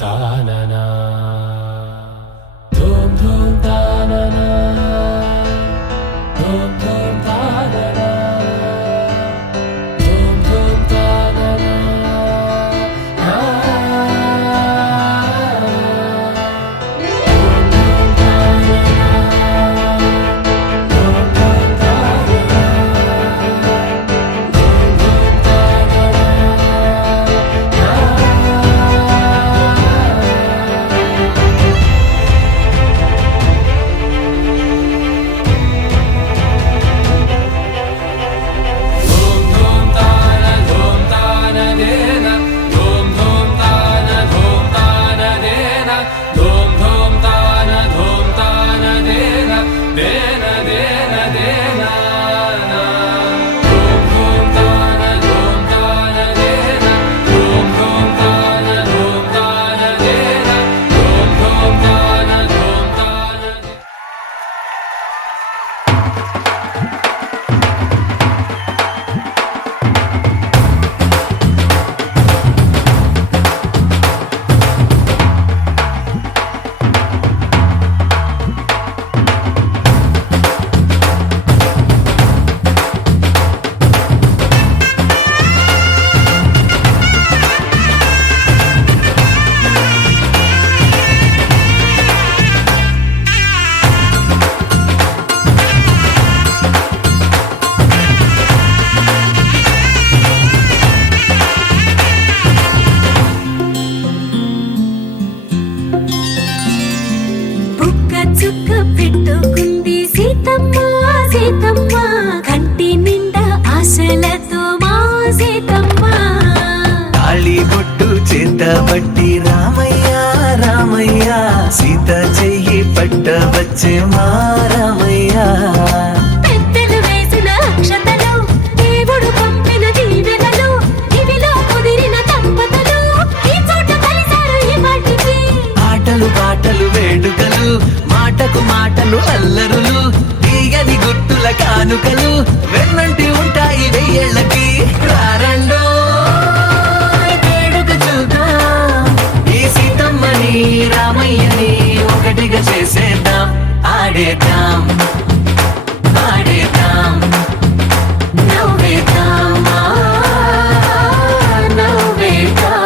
తాననా ధూమ్ ధూమ్ తాననా ధూమ్ ధూమ్ తాననా ధూమ్ ధూమ్ తాననా చుక్క పెట్టుకుంది సీతమ్మ సీతమ్మ కంటి నిండా ఆశలతో మా సీతమ్మ తాళి బొట్టు చేతబట్టి రామయ్య రామయ్య సీత చెయ్యి పట్ట వచ్చే మా రామయ్య పెద్దలు వేసిన అక్షతలు దేవుడు పంపిన దీవెనలు ఇవిలో కుదిరిన దంపతులు ఈ చోట కలిసారు ఈ వాటికి ఆటలు పాటలు వేడుకలు మాటకు మాటలు అల్లరులు తీయని గుర్తుల కానుకలు వెన్నంటి ఉంటాయి వెయ్యేళ్ళకి రారండో వేడుక చూద్దాం ఈ సీతమ్మని రామయ్యని ఒకటిగా చేసేద్దాం ఆడేద్దాం ఆడేద్దాం నవ్వేద్దాం నవ్వేద్దాం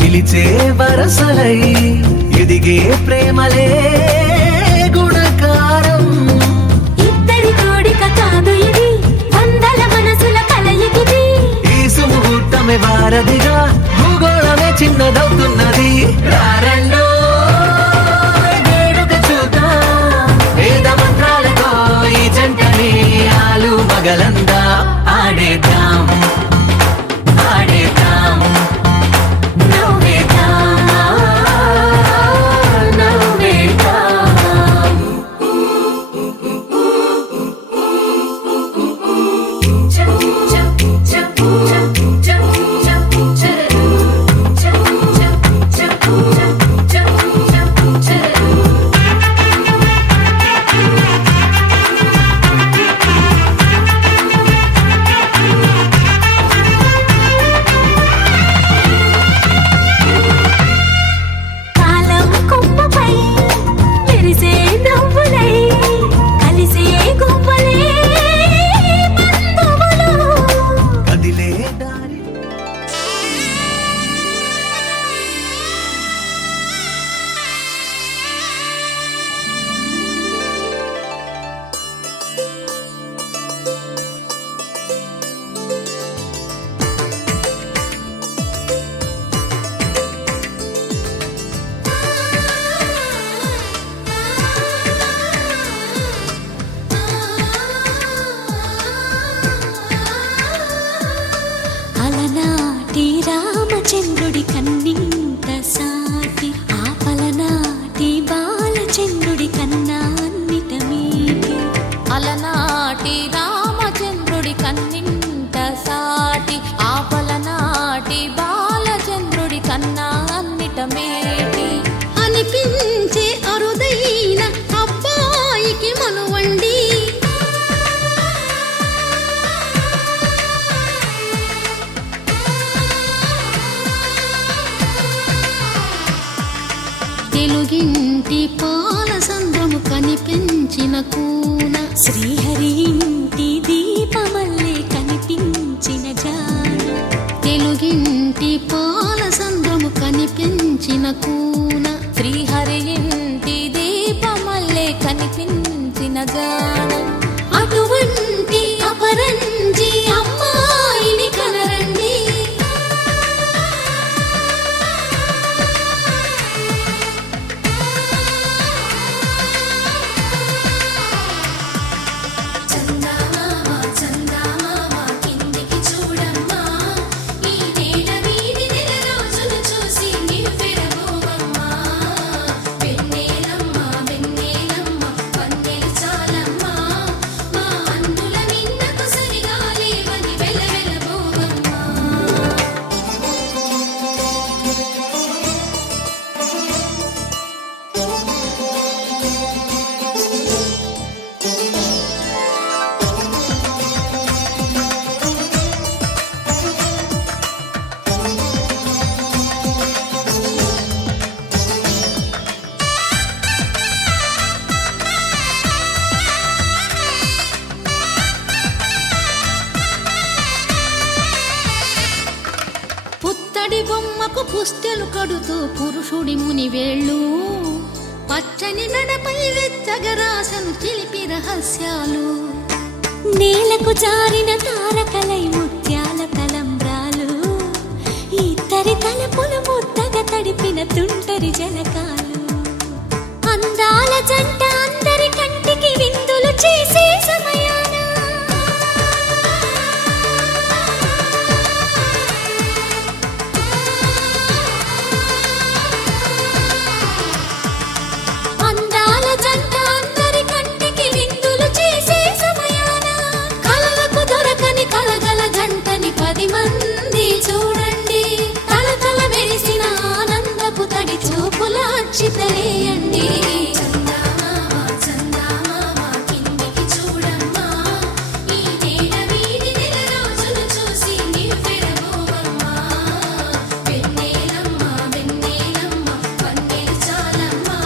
పిలిచే వరసలై ఎదిగే ప్రేమలే గుణకారం ఇద్దరి కోడిక కాదు ఇది వందల మనసుల కలయికిది ఈ సుముహూర్తమే వారధిగా భూగోళమే చిన్నదవుతున్నది రారండో వేడుక చూద్దాం వేద మంత్రాలతో ఈ జంటని ఆలు మగలందా ఆడేద్దాం ఆడేద్దాం అలనాటి రామచంద్రుడి కన్నింత సాటి ఆపలనాటి బాలచంద్రుడి కన్నా అన్నిట మీటి అలనాటి రామచంద్రుడి కన్నింట సాటి ఆపలనాటి బాలచంద్రుడి కన్నా అన్నిట మేటి అనిపించే అరుదైన అబ్బాయికి మనువండి తెలుగింటి పాలసంద్రము కనిపించిన కూన శ్రీహరి ఇంటి దీపమల్లే కనిపించిన జాన తెలుగింటి పాలసంద్రము కనిపించిన కూన శ్రీహరి ఇంటి దీపమల్లే కనిపించిన గానం అటువంటి అపరంజి అమ్మాయిని కనరండి చందమామ చందమామ కిందికి చూడమ్మా ఈ నేల వీధి నెల రోజులు చూసి నివ్వెరబోవమ్మా వెన్నెలమ్మ వెన్నెలమ్మ వన్నెలు చాలమ్మా మా అందుల నిన్నకు సరిగా లేవని వెలవెలబోవమ్మా పుత్తడి బొమ్మకు పుస్తెలు కడుతూ పురుషుడి ముని వేళ్ళు పచ్చని నడపై వెచ్చగరాసను చిలిపి రహస్యాలు నేలకు జారిన తారకలై ముత్యాల తలంబ్రాలు ఇద్దరి తలపులు ముద్దగా తడిపిన తుంటరి జలకాలు అందాల జంట అందరి కంటికి విందులు చేసే సమయాన అందాల జంట అందరి కంటికి విందులు చేసే సమయాన కలలకు దొరకని కలగల జంటని 10 మంది చూడండి తలతల మెరిసిన ఆనందపు తడి చూపుల అక్షితలేయండి చందమామ చందమామ కిందికి చూడమ్మా ఈ నేల వీధి నెల రోజులు చూసి నివ్వెరబోవమ్మా వెన్నెలమ్మ వెన్నెలమ్మ వన్నెలు చాలమ్మా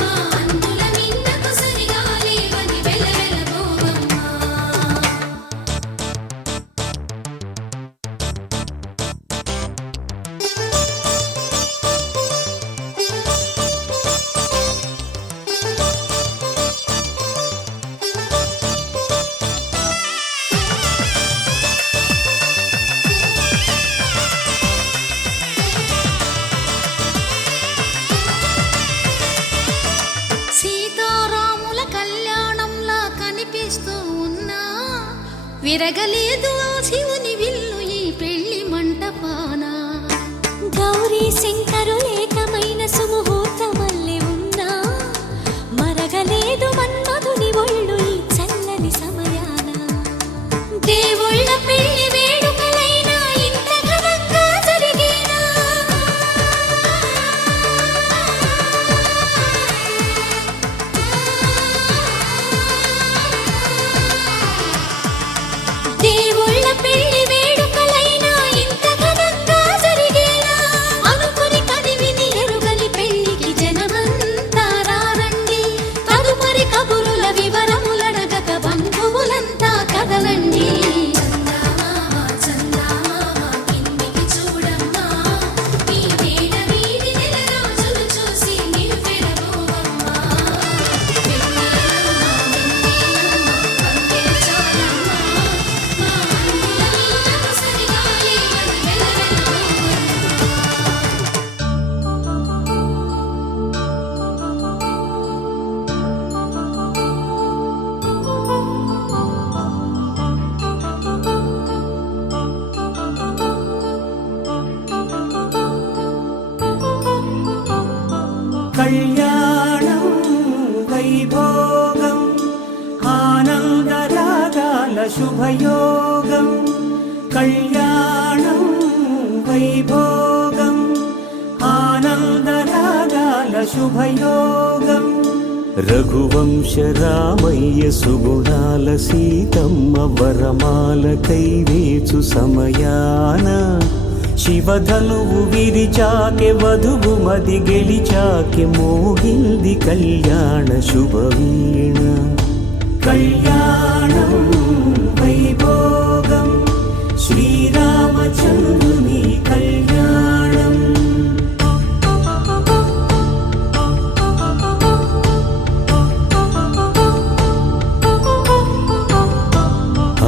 మా అందుల నిన్నకు సరిగా లేవని వెలవెలబోవమ్మా సీతారాముల కళ్యాణంలా కనిపిస్తూ ఉన్నా విరగలేదు ఆ శివుని విల్లు ఈ పెళ్లి మంటపాన గౌరీ శంకరులేకమైన సుముహూర్తమల్లె ఉన్నా మరగలేదు మన్మధుని ఒళ్ళు ఈ చల్లని సమయాన దేవుళ్ళ పెళ్లి వేడుకలైనా ఇంత ఘనంగా జరిగేనా దేవుళ్ళ కళ్యాణం వైభోగం ఆనందరాగాల శుభయోగం కళ్యాణం వైభోగం ఆనందరాగాల శుభయోగం రఘువంశ రామయ్య సుగుణాల సీతమ్మ వరమాల కైవేచు సమయాన శివధనువు విరిచాకె వధువు మది గెలిచాకె మోగింది కళ్యాణ శుభవీణ కళ్యాణం వైభోగం శ్రీరామచంద్రుని కళ్యాణం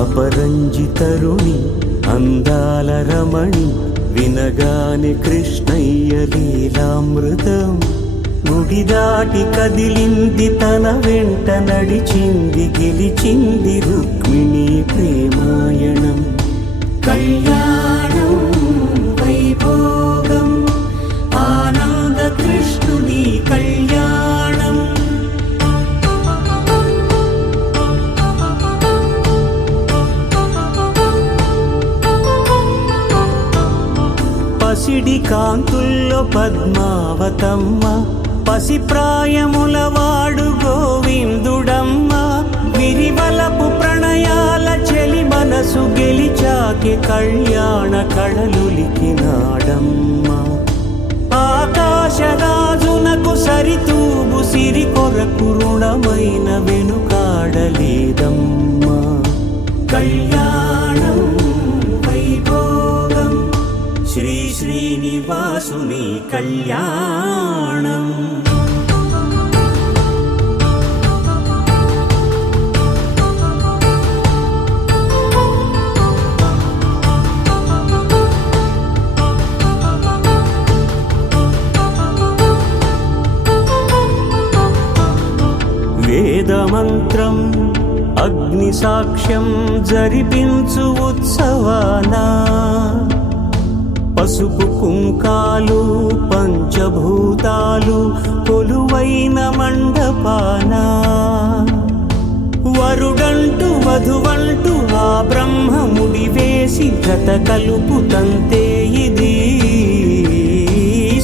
అపరంజి తరుణి అందాల రమణి వినగానే కృష్ణయ్య లీలామృతం గుడి దాటి కదిలింది తన వెంట నడిచింది గెలిచింది రుక్మిణి ప్రేమాయణం కళ్యాణం వైభోగం ఆనంద కృష్ణుని కళ్యాణం పసిడి కాంతుల్లో పద్మావతమ్మ పసిప్రాయముల వాడు గోవిందుడమ్మ విరివలపు ప్రణయాల చెలి మనసు గెలిచాకె కళ్యాణ కళలులికినాడమ్మ ఆకాశరాజునకు సరితూబు సిరి కొరకు రుణమైన వెనుకాడలేదమ్మ కళ్యాణం వైభోగం శ్రీ శ్రీనివాసుని కళ్యాణం వేదమంత్రం అగ్ని సాక్ష్యం జరిపించు ఉత్సవానా పసుపు కుంకాలు పంచభూతాలు కొలువైన మండపాన వరుడంటూ వధువంటూ ఆ బ్రహ్మముడి వేసి జత కలుపుతంతే ఇది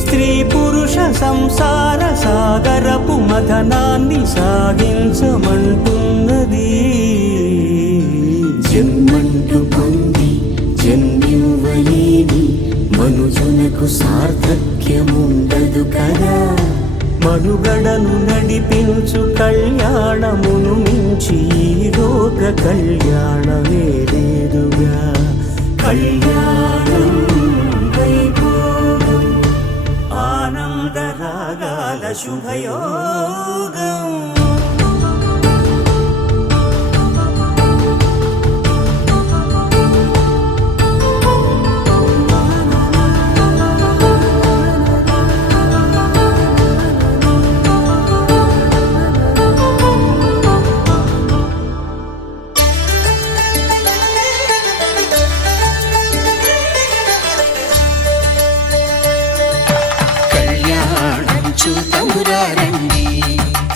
స్త్రీ పురుష సంసార సాగరపు మథనాన్ని సాగించమంటున్నది జన్మంటూ పొంది జన్మివ్వలేని మనుజునకు సార్థక్యముండదు కదా మనుగడను నడిపించు కళ్యాణమును మించి ఈ లోక కళ్యాణమే లేదుగా కళ్యాణం వైభోగం ఆనందరాగాల శుభయోగం చూతమురారండి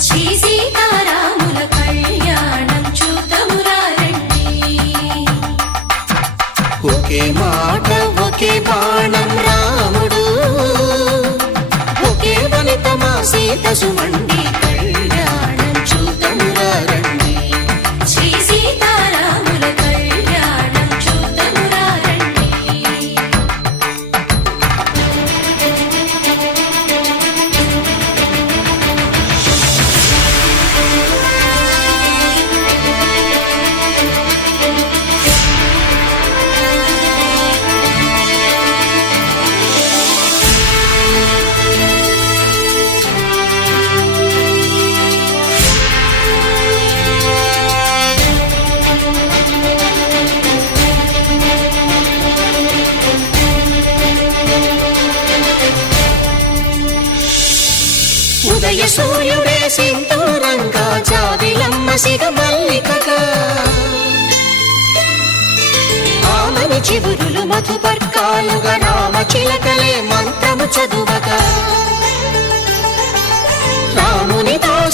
శ్రీ సీతారాముల కళ్యాణం చూతమురారండి ఒకే మాట ఒకే బాణం రాముడు ఒకే వనిత మా సీత సుమండి కళ్యాణం చూతమురారండి శ్రీ సీతారాముల కళ్యాణం చూతమురారండి ఉదయ సూర్యుడే సింధూరంగా జాబిలమ్మ సిగ మల్లికగా ఆమని చివురులు మధుపర్కాలుగా రామ చిలకలే మంత్రము చదువగా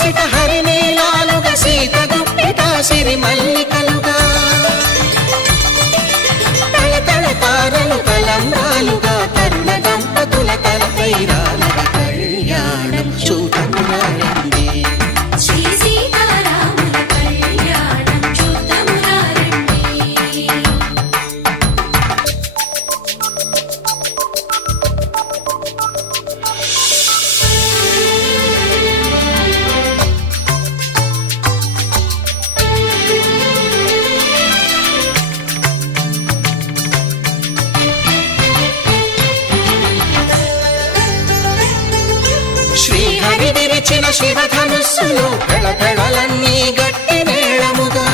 నొసిట హరినీలాలుగా సీత గుప్పిట సిరి మల్లికలుగా తళతళ తారలు తలంబ్రాలుగా తరుణ దంపతుల తలపైరాలుగా కళ్యాణం చూడమురారండి. శ్రీ సీతారాముల కళ్యాణం చూద్దామురారండి. శ్రీహరి విరిచిన శివధనుస్సులు పెళపెళలన్నీ గట్టి మేళముగా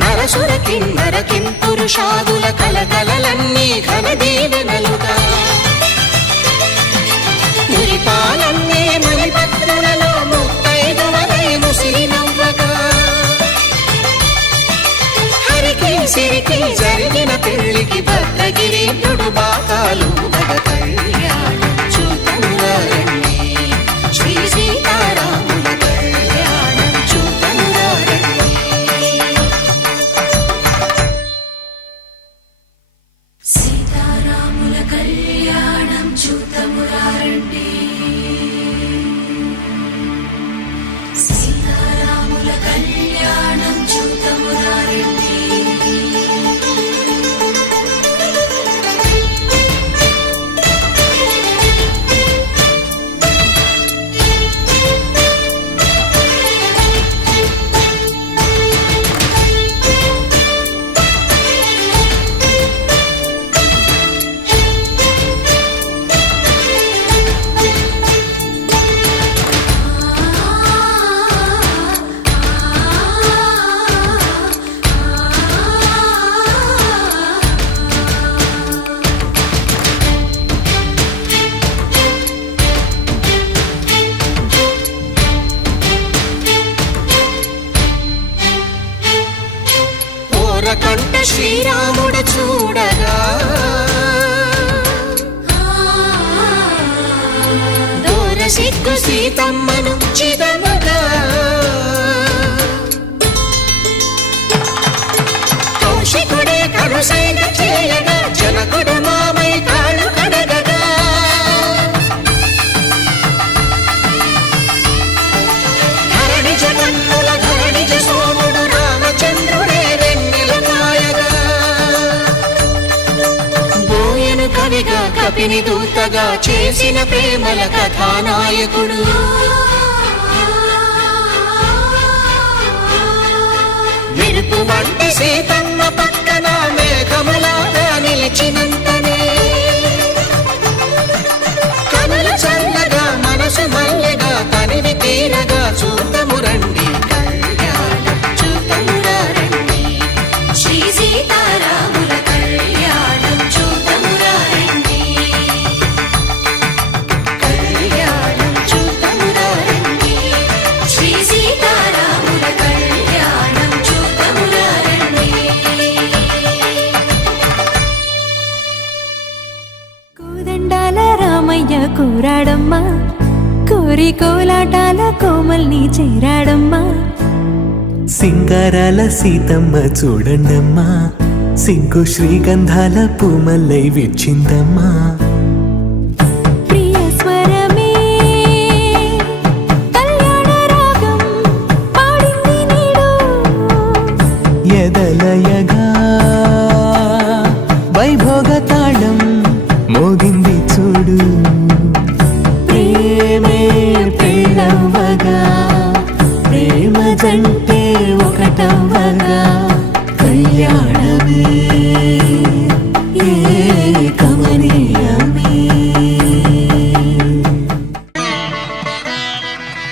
నరసుర కిన్నర కింపురుషాదుల కలకలలన్నీ ఘన దీవెనలుగా మురిపాలన్నీ మణిపత్రులలో ముత్తైదువలై ముసిరి నవ్వగా హరికి సిరికి జరిగిన పెళ్లికి భద్రగిరీంద్రుడు బాకాలు మగ కళ్యాణం చూద్దామురారండి. శ్రీ సీతారాముల కళ్యాణం చూద్దామురారండి. సీతారాముల కళ్యాణం చూద్దామురారండి. సీతారాముల కళ్యాణం చూద్దామురారండి. ఓరకంట శ్రీరాముడు చూడగా దూర సిగ్గు సీతమ్మను చిదమగా కౌశికుడే కరుసైన చేయగా జనకుడు మామై కాళ్ళు కడగగా ధరణి జగన్నుల ధరణిజ సోముడు రామచంద్రుడే వెన్నెల కాయగా బోయను కవిగా కపిని దూతగా చేసిన ప్రేమల కథానాయకుడు మెరుపు వంటి సీతమ్మ పక్కన మేఘములాగా నిలిచినంతనే కనుల చల్లగా మనసు మల్లెగా తనివి తీరగా చూద్దామురండి. కళ్యాణం చూద్దామురారండి. శ్రీ సీతారాముల కళ్యాణం చూద్దామురారండి. కళ్యాణం చూద్దామురారండి. శ్రీ సీతారాముల కళ్యాణం చూద్దామురారండి. కోదండాల రామయ్య కోరాడమ్మా, కోరి కోలాటాల కోమల్ని చేరాడమ్మా. సింగారాల సీతమ్మ చూడండమ్మా, సిగ్గు శ్రీగంధాల పూమల్లై విచ్చిందమ్మా. ప్రియ స్వరమే కళ్యాణ రాగం పాడింది నీడు, ఎదలయగా వైభోగ తాళం మోగింది చూడు. ప్రేమే పెళ్ళవ్వగా ప్రేమ జంటే ఒకటవ్వగా కళ్యాణమే కమనీయమే.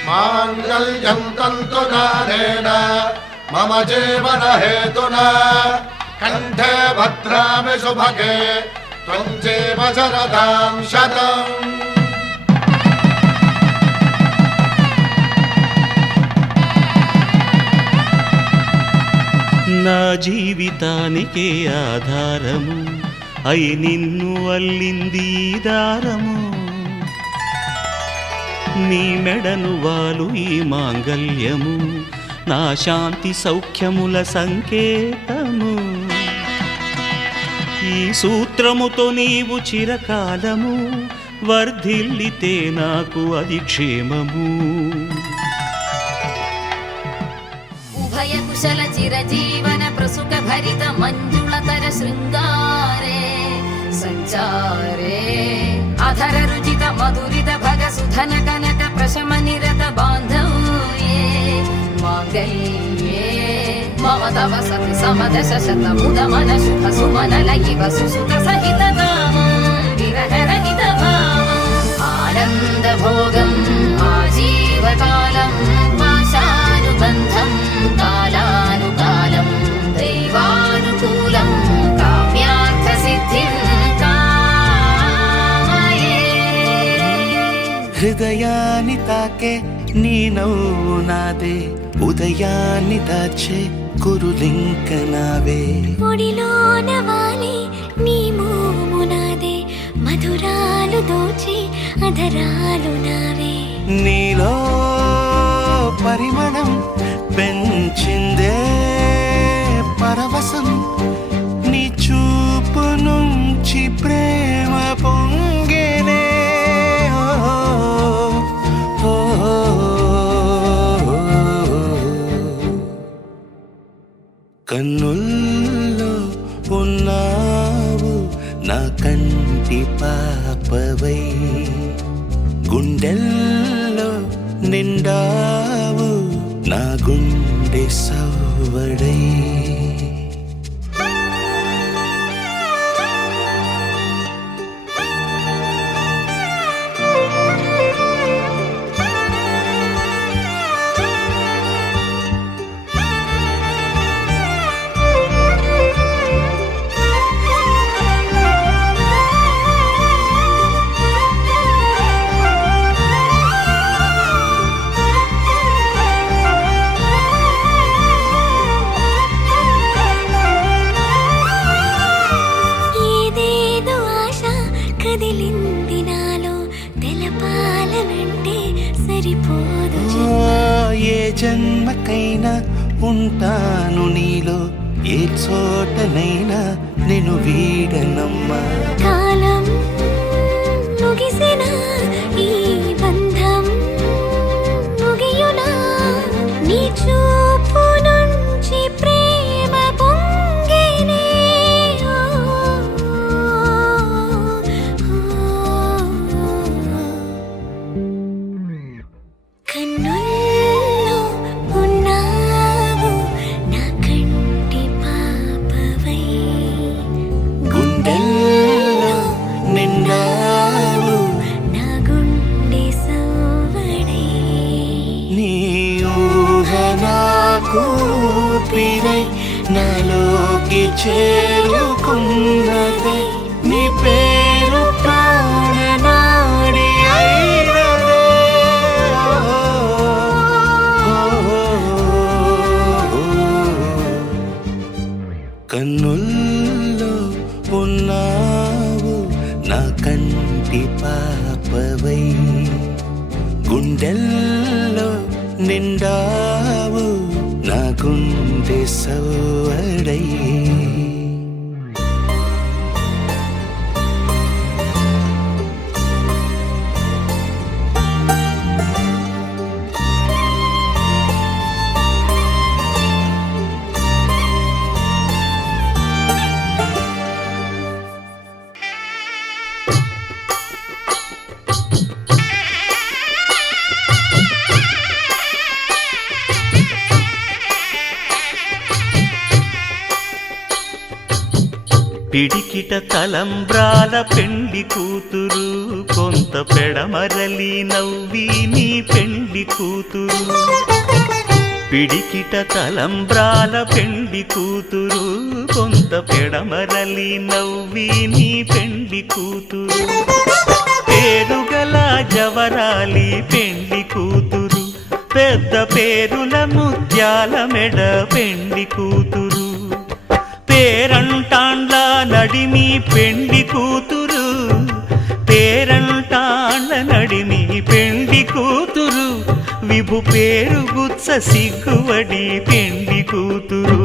మాంగళ్యం తంతునానేన మమ జీవన హేతునా కంఠే భద్రామి శుభగే త్వం జీవ శరదాం శతం. నా జీవితానికే ఆధారము అయి నిన్ను అల్లింది ఈ దారము. నీ మెడను వాలు ఈ మాంగల్యము నా శాంతి సౌఖ్యముల సంకేతము ఈ సూత్రముతో నీవు చిరకాలము వర్ధిల్లితే నాకు అది క్షేమము ఉభయ కుశల చిరజీవన ప్రసుక భరిత మంజుళతర శృంగారే సంచారే అధర రుచిత మధురిత భగ సుధన కనక ప్రశమ నిరత బాంధవ్యే మాంగళ్యే మమ తవ సతి సమదశ శతముద మన శుభ సుమన లయివ సుసుత సహిత విరహ రహిత భావం ఆనంద భోగం ఆజీవకాలం పాశానుబంధం కాలానుకాలం దైవానుకూలం కామ్యార్థ సిద్ధిం కామయే హృదయాన్ని తాకే నీ నవ్వు నాదే ఉదయాన్ని దాచే కురులింక నావే ఒడిలోన వాలి నీ మోము నాదే మధురాలు దోచి అధరాలు నావే నీలో పరిమళం పెంచిందే పరవశం నీ చూపు నుంచి ప్రేమ పొంగేనే ఓ, ఓ, ఓ. కన్నుల్లో ఉన్నావు నా కంటి పాపవై గుండెల్లో నిండావు నా గుండె సవ్వడై ఏదేదో ఆశ కదిలింది నాలో తెలపాలనంటే సరిపోదు ఏ జన్మకైనా ఉంటాను నీలో ఏ చోటనైనా నేను వీడనమ్మా కాలం ముగిసిన ఈ బంధం ముగియునా నీ చూపు నుంచి ప్రేమ పొంగేనే కన్నుల్లో ఉన్నావు నా కంటి పాపవై గుండెల్లో నిండావు నా గుండె సవ్వడై నీ ఊహ నాకు పిరై నాలోకి చేరుకున్నదే నీ పేరు ప్రాణనాడి అయినదే కన్నుల్లో ఉన్నావు నా కంటి పాపవై గుండెల్లో నిండావు నా గుండె సవ్వడై పిడికిట తలంబ్రాల పెండి కూతురు కొంత పెడమరలి నవ్వి నీ పెండి కూతురు పిడికిట తలంబ్రాల పెండి కూతురు కొంత పెడమరలి నవ్వి నీ పెండి కూతురు పేరుగల జవరాలి పెండి కూతురు పెద్ద పేరుల ముత్యాల మెడ పెండి కూతురు పేరంటాండ్ల నడిమి పెండి కూతురు పేరంటాండ్ల నడి నీ పెండి కూతురు విభు పేరు గుచ్చ సిగ్గువడి పెండి కూతురు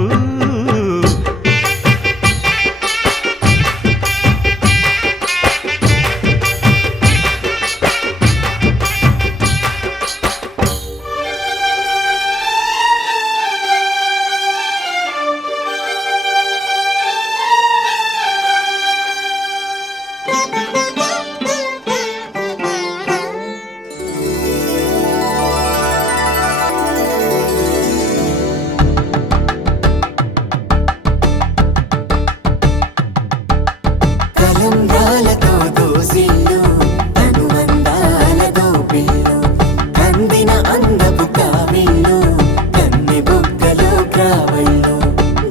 కలంబ్రాలతో దోసిల్లు అనుబంధాలతో పిల్లు కందిన అందపు కావిళ్ళు కన్ని బుగ్గలు గ్రావళ్ళు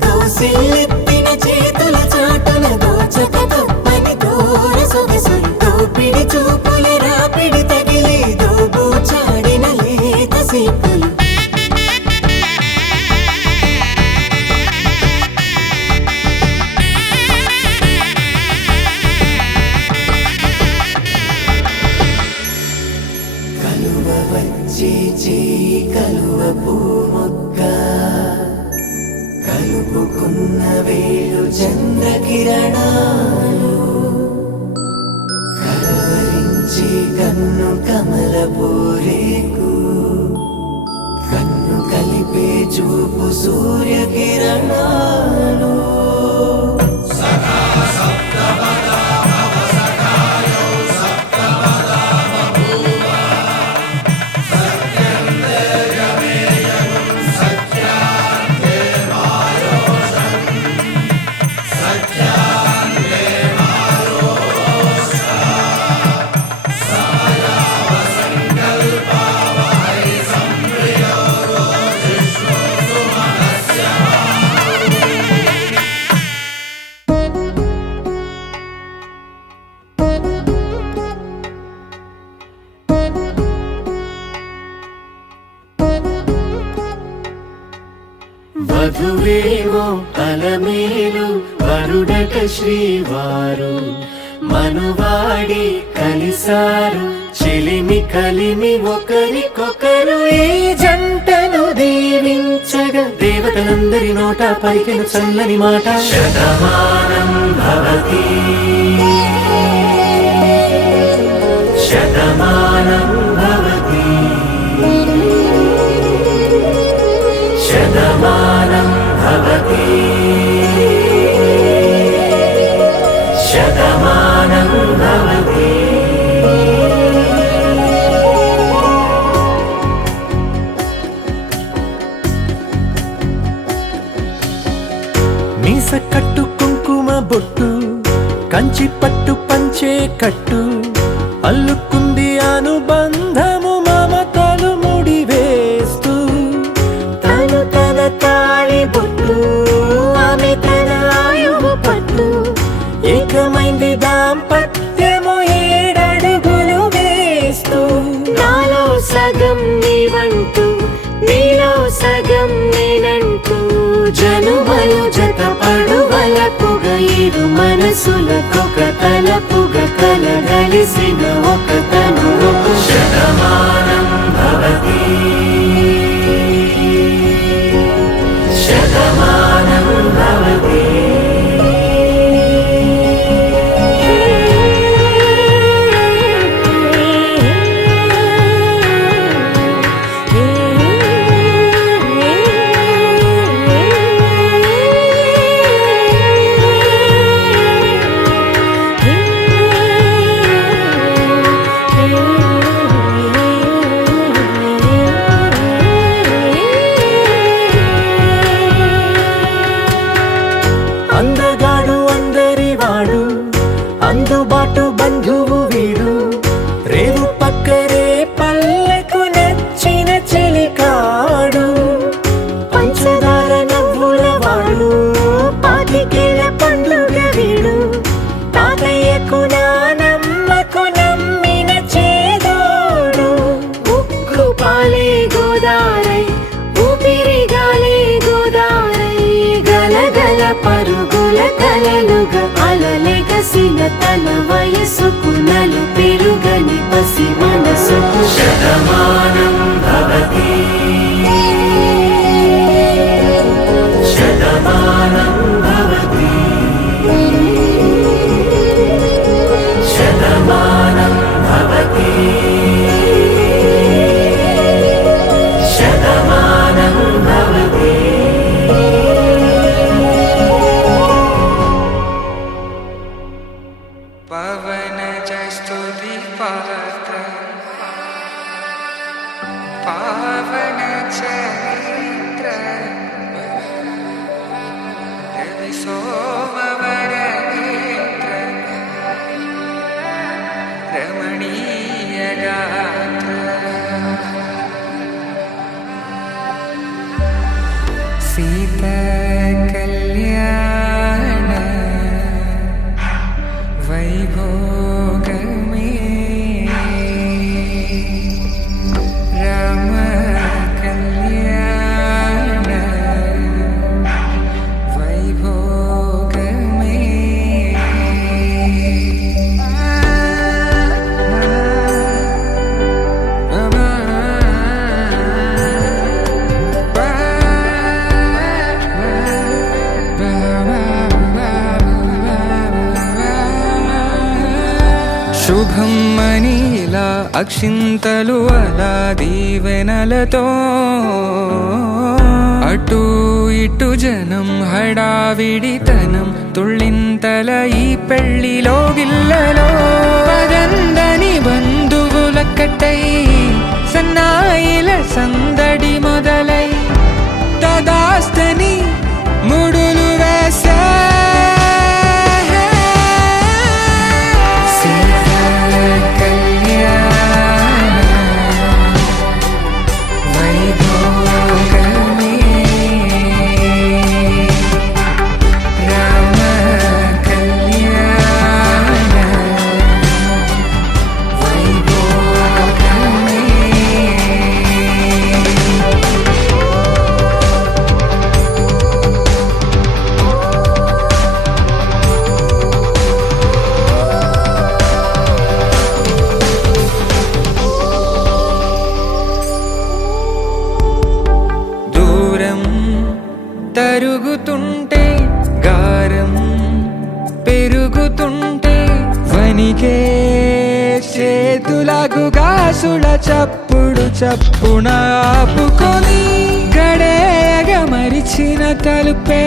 దోసిల్లెత్తిన చేతుల చాటున దోచక తప్పని దూర సొగసులు దోపిడి చూపుల రాపిడి తగిలి దోబూచాడిన లేత సీపులు కలువ వచ్చే చేయి కలువ పూమొక్క కలుపుకున్న వేలు చంద్రకిరణాలు కలవరించే కన్ను కమల పూరేకు కన్ను కలిపే చూపు సూర్యకిరణాలు వధువేమో అలమేలు వరుడట శ్రీవారు మనువాడి కలిసారు చెలిమి కలిమి ఒకరికొకరు ఈ జంటను దీవించగా దేవతలందరి నోట పలికిన చల్లని మాట శతమానం భవతి శతమానం భవతి శతమానం భవతి శతమానం భవతి మీస కట్టు కుంకుమ బొట్టు కంచి పట్టు పంచే కట్టు అల్లుకుంది అనుబంధము మమతలు ముడివేస్తూ తను తన తాళి బొట్టు ఆమె తన ఆయువు పట్టు ఏకమైంది దాంపత్యము 7 అడుగులు వేస్తూ నాలో సగం నీవంటూ నీలో సగం నేనంటూ జనుమలు జత పడువలపుగ ఇరు మనసులకొక తలపుగ కలగలిసిన ఒక తను శతమానం భవతి శతమానం భవతి అందగాడు అందరివాడు అందుబాటు బంధువు వీడు రేవు పక్కరే పల్లెకు నచ్చిన చెలికాడు పంచదార నవ్వుల వాడు పాతికేల పండుగ వీడు తాతయ్యకు నానమ్మకు నమ్మిన చేదోడు ఉక్కు పాలే గోదారై ఊపిరి గాలే గోదారై గలగల పరుగుల కలలుగా అలలెగసిన తన వయసుకు నలు పెరుగని పసి శతమానం భవతి శతమానం భవతి శతమానం భవతి శతమానం భవతి. పవనజస్తుతి పాత్ర పావన చరిత్ర రవి సోమవర నేత్ర రమణీయ గాత్ర సీత కళ్యాణ వైభోగమే రామ కళ్యాణ వైభోగమే శుభం మనీలా అక్షింతలు అలా దీవెనలతో అటు ఇటు జనం హడావిడితనం తుళ్ళింతల ఈ పెళ్లిలో గిల్లలో పదందని బంధువుల కట్టై సన్నాయిల సందడి మొదలై తదాస్తని ముడులు వేసా తరుగుతుంటే గారం పెరుగుతుంటే వనికే చేతులకు గాసుల చప్పుడు చప్పున ఆపుకొని గడేగ మరిచిన తలుపే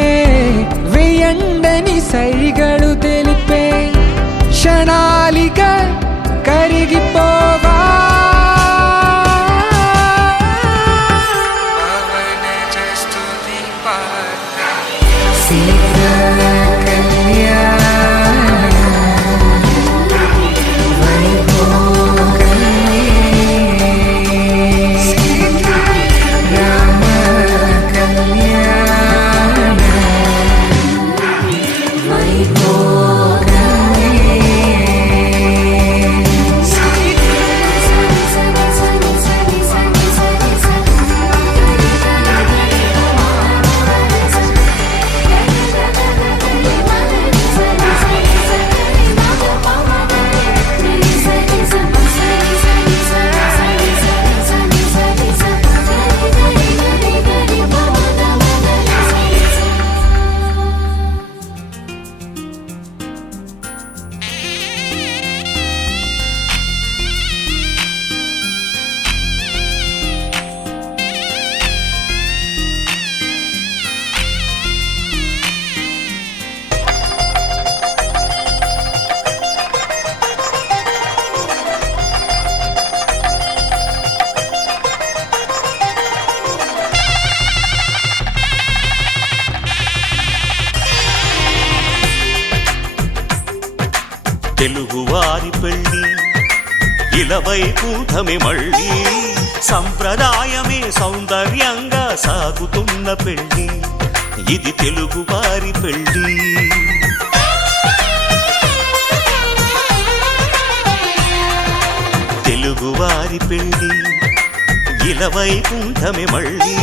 వెయ్యండని సైగడు తెలిపే క్షణాలిక కరిగిపోవా తెలుగువారి పెళ్ళి ఇలవైకుంఠమే మళ్ళీ సంప్రదాయమే సౌందర్యంగా సాగుతున్న పెళ్ళి ఇది తెలుగువారి పెళ్ళి. తెలుగువారి పెళ్ళి ఇలవైకుంఠమే మళ్ళీ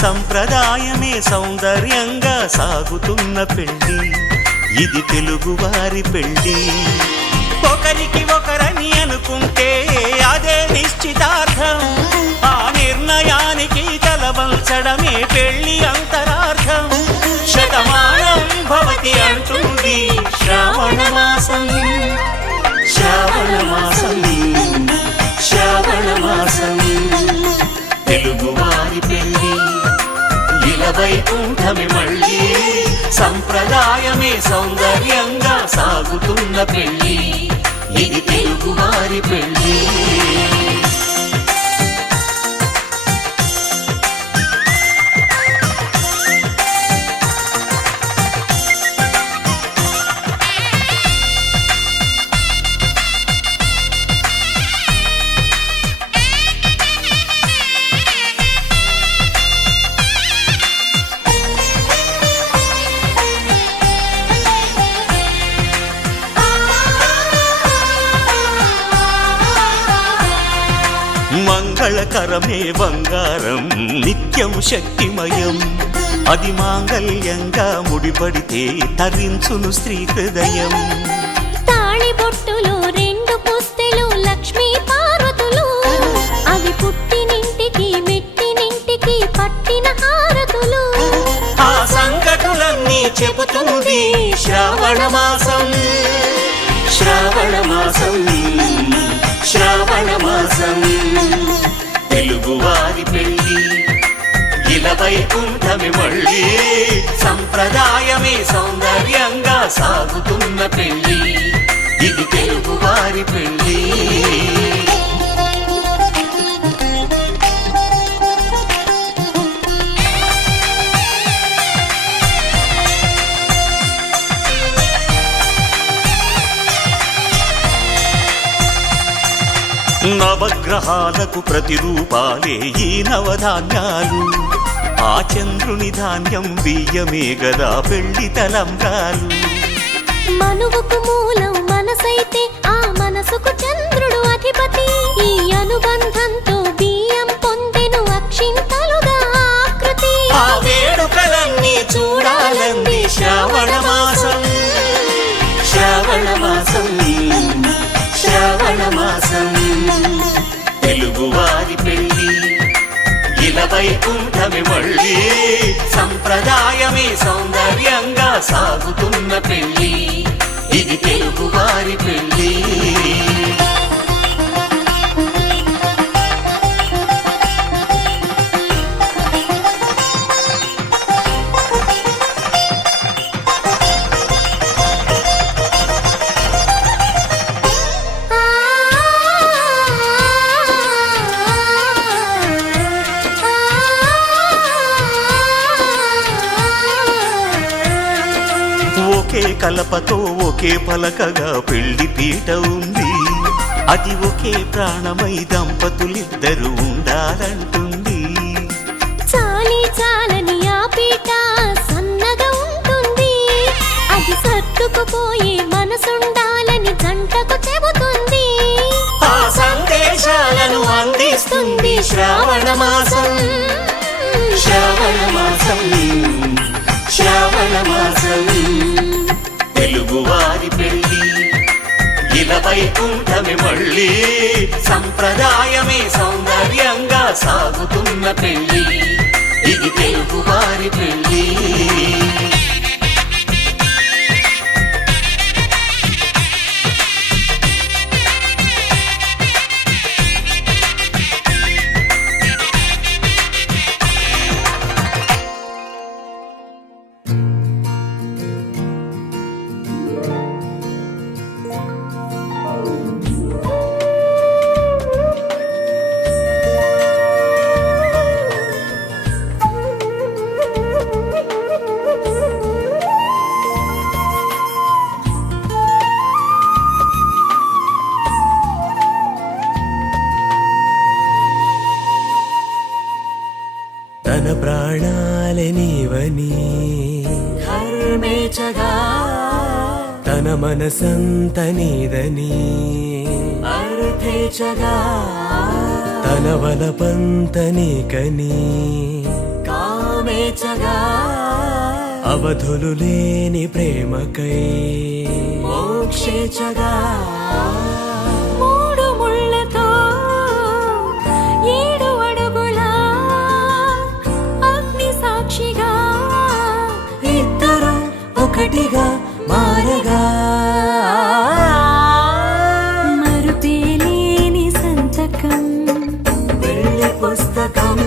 సంప్రదాయమే సౌందర్యంగా సాగుతున్న పెళ్ళి ఇది తెలుగువారి పెళ్ళి. ఒకరికి ఒకరని అనుకుంటే అది అదే నిశ్చితార్థం. ఆ నిర్ణయానికి తలవంచడమే పెళ్లి అంతరార్థం. శతమానం భవతి అంటుంది శ్రావణ మాసం, శ్రావణ మాసం, శ్రావణ మాసం. తెలుగువారి పెళ్లి ఇలవైకుంఠమి మళ్ళీ, సంప్రదాయమే సౌందర్యంగా సాగుతున్న పెళ్లి, ఇది తెలుగువారి పెళ్లి. మంగళకరమే బంగారం, నిత్యం శక్తిమయం. అది మాంగళ్యంగా ముడిపడితే తరించును స్త్రీ హృదయం. తాళి బొట్టులో 2 పుస్తెలు లక్ష్మీ పార్వతులు, అవి పుట్టినింటికి మెట్టినింటికి పట్టిన హారతులు. ఆ సంగతులన్నీ చెబుతుంది శ్రావణ మాసం, శ్రావణ మాసం, శ్రావణ మాసం. తెలుగువారి పెళ్లి ఇలవైకుంఠమి మళ్ళీ, సంప్రదాయమే సౌందర్యంగా సాగుతున్న పెళ్లి, ఇది తెలుగువారి పెళ్లి. నవగ్రహాలకు ప్రతిరూపాలే ఈ నవధాన్యాలు. ఆ చంద్రుని ధాన్యం బియ్యమే గదా పెళ్లి తలంబ్రాలు. మనువుకు మూలం మనసైతే ఆ మనసుకు చంద్రుడు అధిపతి. ఈ అనుబంధంతో బియ్యం పొందెను అక్షింతలుగా ఆకృతి. ఆ వేడుకలన్నీ చూడాలంది శ్రావణ మాసం, శ్రావణ మాసం, శ్రావణ మాసం. తెలుగువారి పెళ్లి ఇలవైకుంఠమి మళ్ళీ, సంప్రదాయమే సౌందర్యంగా సాగుతున్న పెళ్లి, ఇది తెలుగువారి పెళ్లి. ఒకే కలపతో ఒకే పలకగా పెళ్లి పీట ఉంది. అది ఒకే ప్రాణమై దంపతులిద్దరూ ఉండాలంటుంది. చాలి చాలని ఆ పీట సన్నగా ఉంటుంది. అది సర్దుకుపోయే మనసుండాలని జంటకు చెబుతుంది. ఆ సందేశాలను అందిస్తుంది శ్రావణ మాసం, శ్రావణ మాసం, శ్రావణ మాసం. తెలుగువారి పెళ్లి ఇలవైకుంఠమి మళ్ళీ, సంప్రదాయమే సౌందర్యంగా సాగుతున్న పెళ్లి, ఇది తెలుగువారి పెళ్లి. తన ప్రాణాలే నీవని ధర్మేచగా తన మనసంత నీదని అర్థేచగా తన వలపంత నీకని కామేచగా అవధులు లేని ప్రేమకై మోక్షేచగా మూడు ముళ్ళతో ఒకటిగా మారగా మరుపేలేని సంతకం వెళ్ళి పుస్తకం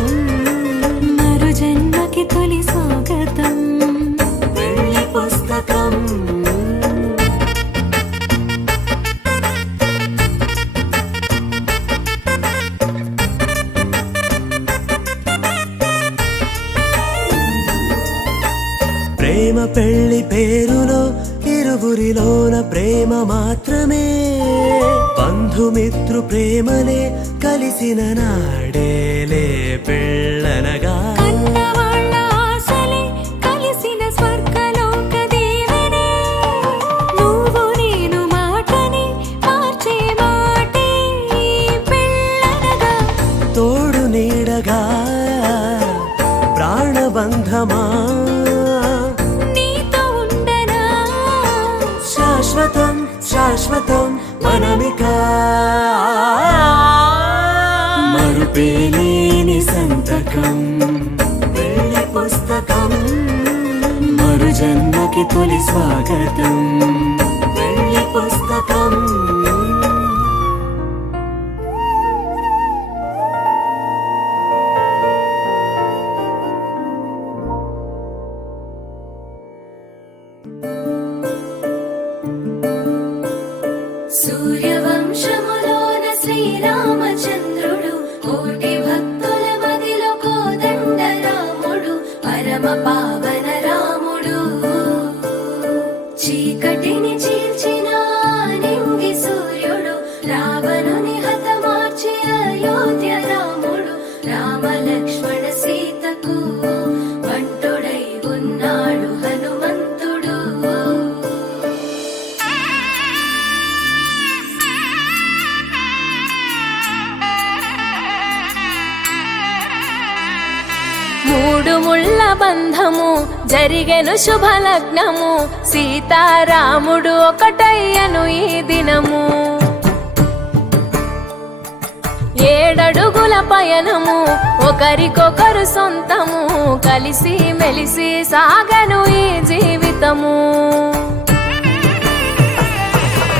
మరు జన్మకి తొలి స్వాగతం వెళ్ళి పుస్తకం ప్రేమ పెళ్లి పేరులో ఇరువురిలోన ప్రేమ మాత్రమే బంధుమిత్రు ప్రేమలే కలిసిన నాడేలే పెళ్ళనగా కన్నవాళ్ళ ఆశలే కలిసిన స్వర్గలోక దేవనే నువ్వు నేను మాటని మార్చే మాటే పెళ్ళనగా తోడు నీడగా ప్రాణబంధమా నీతో ఉండనా శాశ్వతం శాశ్వతం మనమిక మరుపేలేని సంతకం వెళ్ళి పుస్తకం మరు జన్మకి తొలి స్వాగతం వెళ్ళి పుస్తకం సూర్యవంశములోన శ్రీరామచంద్రుడు కోటి భక్తుల మదిలో కోదండ రాముడు పరమ పావన రాముడు చీకటిని చీల్చిన నింగి సూర్యుడు రావణుని హతమార్చి అయోధ్య రాముడు రామ లక్ష్మణ సీతకు వంటుడై ఉన్నాడు హనుమంతుడు మూడు ముళ్ళ బంధము జరిగెను శుభలగ్నము సీతారాముడు ఒకటయ్యను ఈ దినము ఏడడుగుల పయనము ఒకరికొకరు సొంతము కలిసి మెలిసి సాగను ఈ జీవితము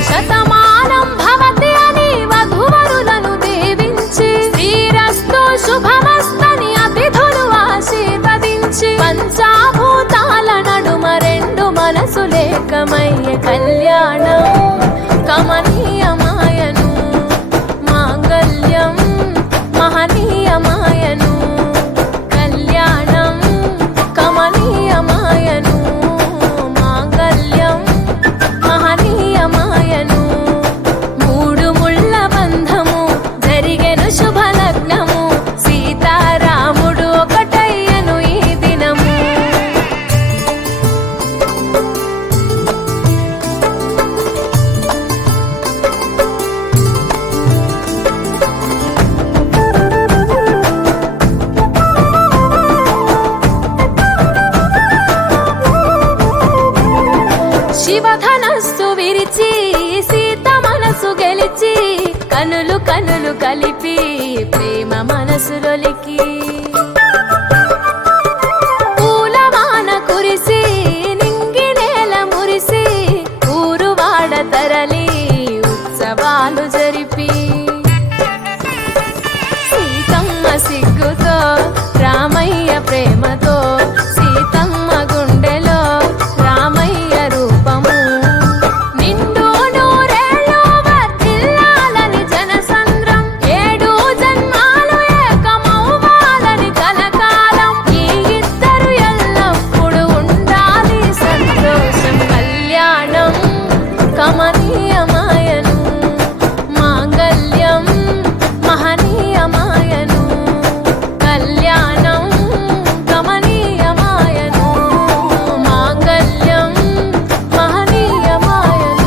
శతమానం భవతి అని వధువరులను దీవించి శ్రీరస్తు శుభమస్తని అతిథులు ఆశీర్వదించి పంచాభూతాల నడుమ రెండు మనసులేకమయ్యే కళ్యాణం కమనీయమాయను మాంగళ్యం మహనీయమాయను కళ్యాణం కమనీయమాయను మాంగళ్యం మహనీయమాయను మూడు ముళ్ళ బంధము జరిగెను శుభలగ్నము సీతారాముడు ఒకటయ్యను ఈ దినము శివధనస్సు విరిచి సీత మనసు గెలిచి కనులు కనులు కలిపి ప్రేమ మనసులొలికి పూలవాన కురిసి నింగి నేల మురిసి ఊరు వాడ తరలి ఉత్సవాలు జరిపి సీతమ్మ సిగ్గుతో రామయ్య ప్రేమతో సీతమ్మ గుండెలో రామయ్య రూపము నిండు నూరేళ్ళు వర్ధిల్లాలని జనసంద్రం ఏడు జన్మాలు ఏకమవ్వాలని కలకాలం ఈ ఇద్దరు ఎల్లప్పుడు ఉండాలి సంతోషం కళ్యాణం కమనీయమాయను మాంగళ్యం మహనీయమాయను కళ్యాణం కమనీయమాయను మాంగళ్యం మహనీయమాయను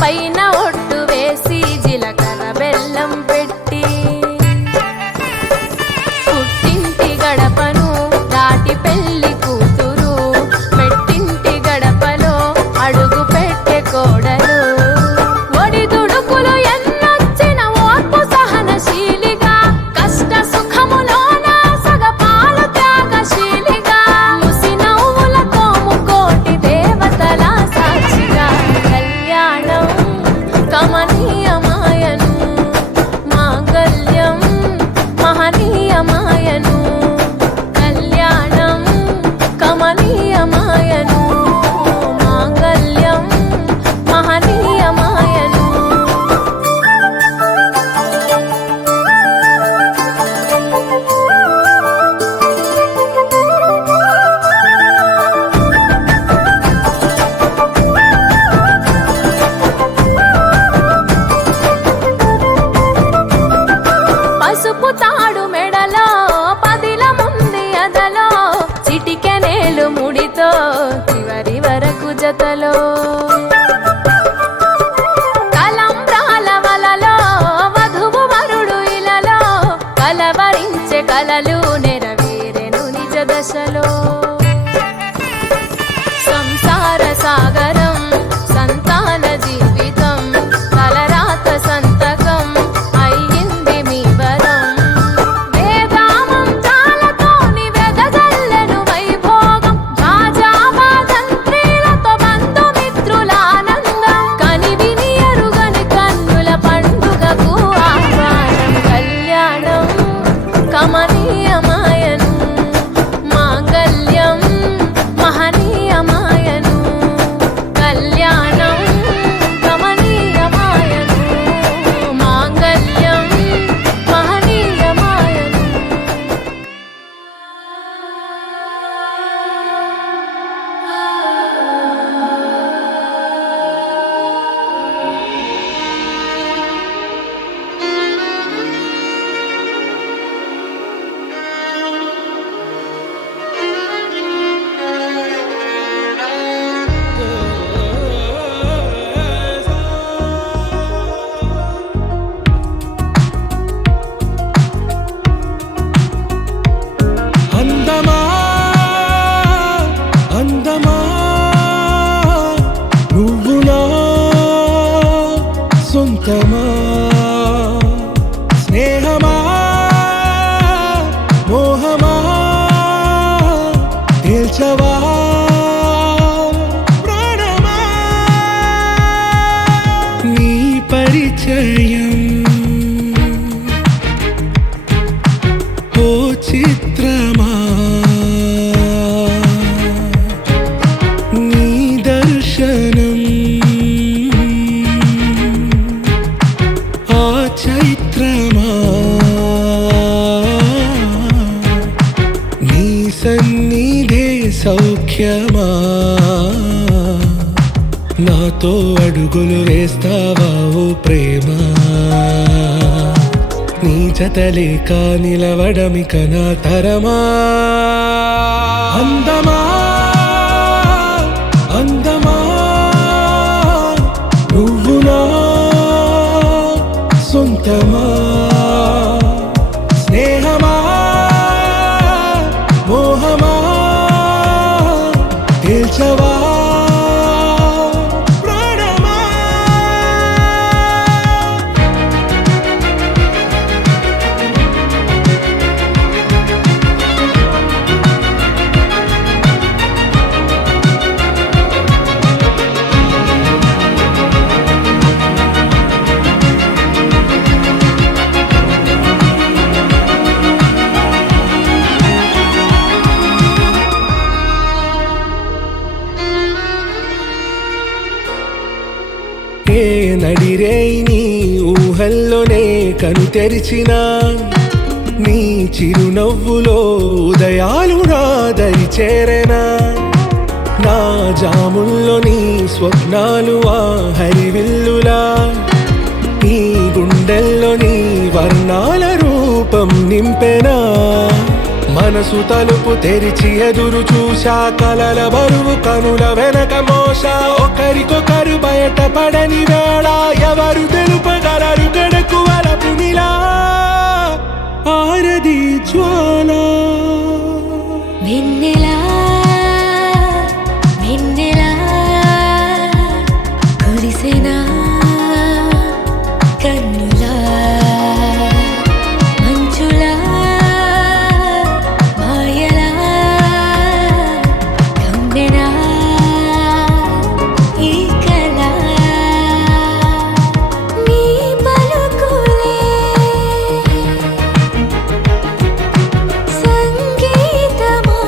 పైన ఒట్టు వేసి జీలకర్ర బెల్లం పెట్టి పుట్టింటి గడపను దాటి పెళ్లి కూతురు పెట్టింటి గడపలో అడుగు పెట్టే కోడలు ఒడిదుడుకులు ఎన్నొచ్చిన ఓర్పు సహనశీలిగా కష్ట సుఖములోన సగపాలు త్యాగశీలిగా ముసి నవ్వులతో ముకోటి దేవతల సాక్షిగా కళ్యాణం కమనీయమాయను మాంగళ్యం మహనీయమాయను కళ్యాణం కమనీయమాయను మాంగళ్యం మహనీయమాయను పసుపు తాడు మెడలో పదిల ముంది అదలో చిటికెనేలు ముడితో చివరి వరకు జతలో కలంబ్రాల వలలో వధువు వరుడు ఇలలో కలవరించే కలలు నెరవేరెను నిజ దశలో సంసార సాగరం సంతాన జీవితం తలరాత సంతకం అయ్యింది మీ వరం వేదామంత్రాలతోని వెదజల్లెను వైభోగం రాజావాదంత్రీలతో బంధుమిత్రులానందం కనివిని ఎరుగని కన్నుల పండుగకు ఆహ్వానం కళ్యాణం కమనీయమాయను మాంగళ్యం మహనీయమాయను కళ్యాణం కమనీయమాయను మాంగళ్యం మహనీయమాయను అందమా అందమా నువ్వు నా సొంతమా స్నేహమా మోహమా తేల్చవా ప్రాణమా నీ పరిచయం ఓ చిత్రమా నీ దర్శనం ఆ చైత్రమా నీ సన్నిధే సౌఖ్యమా నాతో అడుగులు వేస్తావా ఓ ప్రేమ నీ జతలేక నిలవడమిక నా తరమా అందమా అందమా నువ్వు నా సొంతమా స్నేహమా మోహమా తేల్చవా ప్రాణమా ఏ నడిరే నీ ఊహల్లోనే కను తెరిచిన నీ చిరునవ్వులో ఉదయాలు నా దరి చేరెనా నా జాముల్లో నీ స్వప్నాలు ఆ హరివిల్లులా ఈ గుండెల్లో నీ వర్ణాల రూపం నింపెనా మనసు తలుపు తెరిచి ఎదురు చూశా, కలల బరువు కనుల వెనక మోసా. ఒకరికొకరు బయటపడని వేళ ఎవరు తెలుపగలరు గడకు వలపునిలా ఆరది జ్వాల. వెన్నెలా వెన్నెలా కురిసెనా కన్నులా మంచులా మాయలా కమ్మెనా ఈ కళ. నీ పలుకులే సంగీతమా,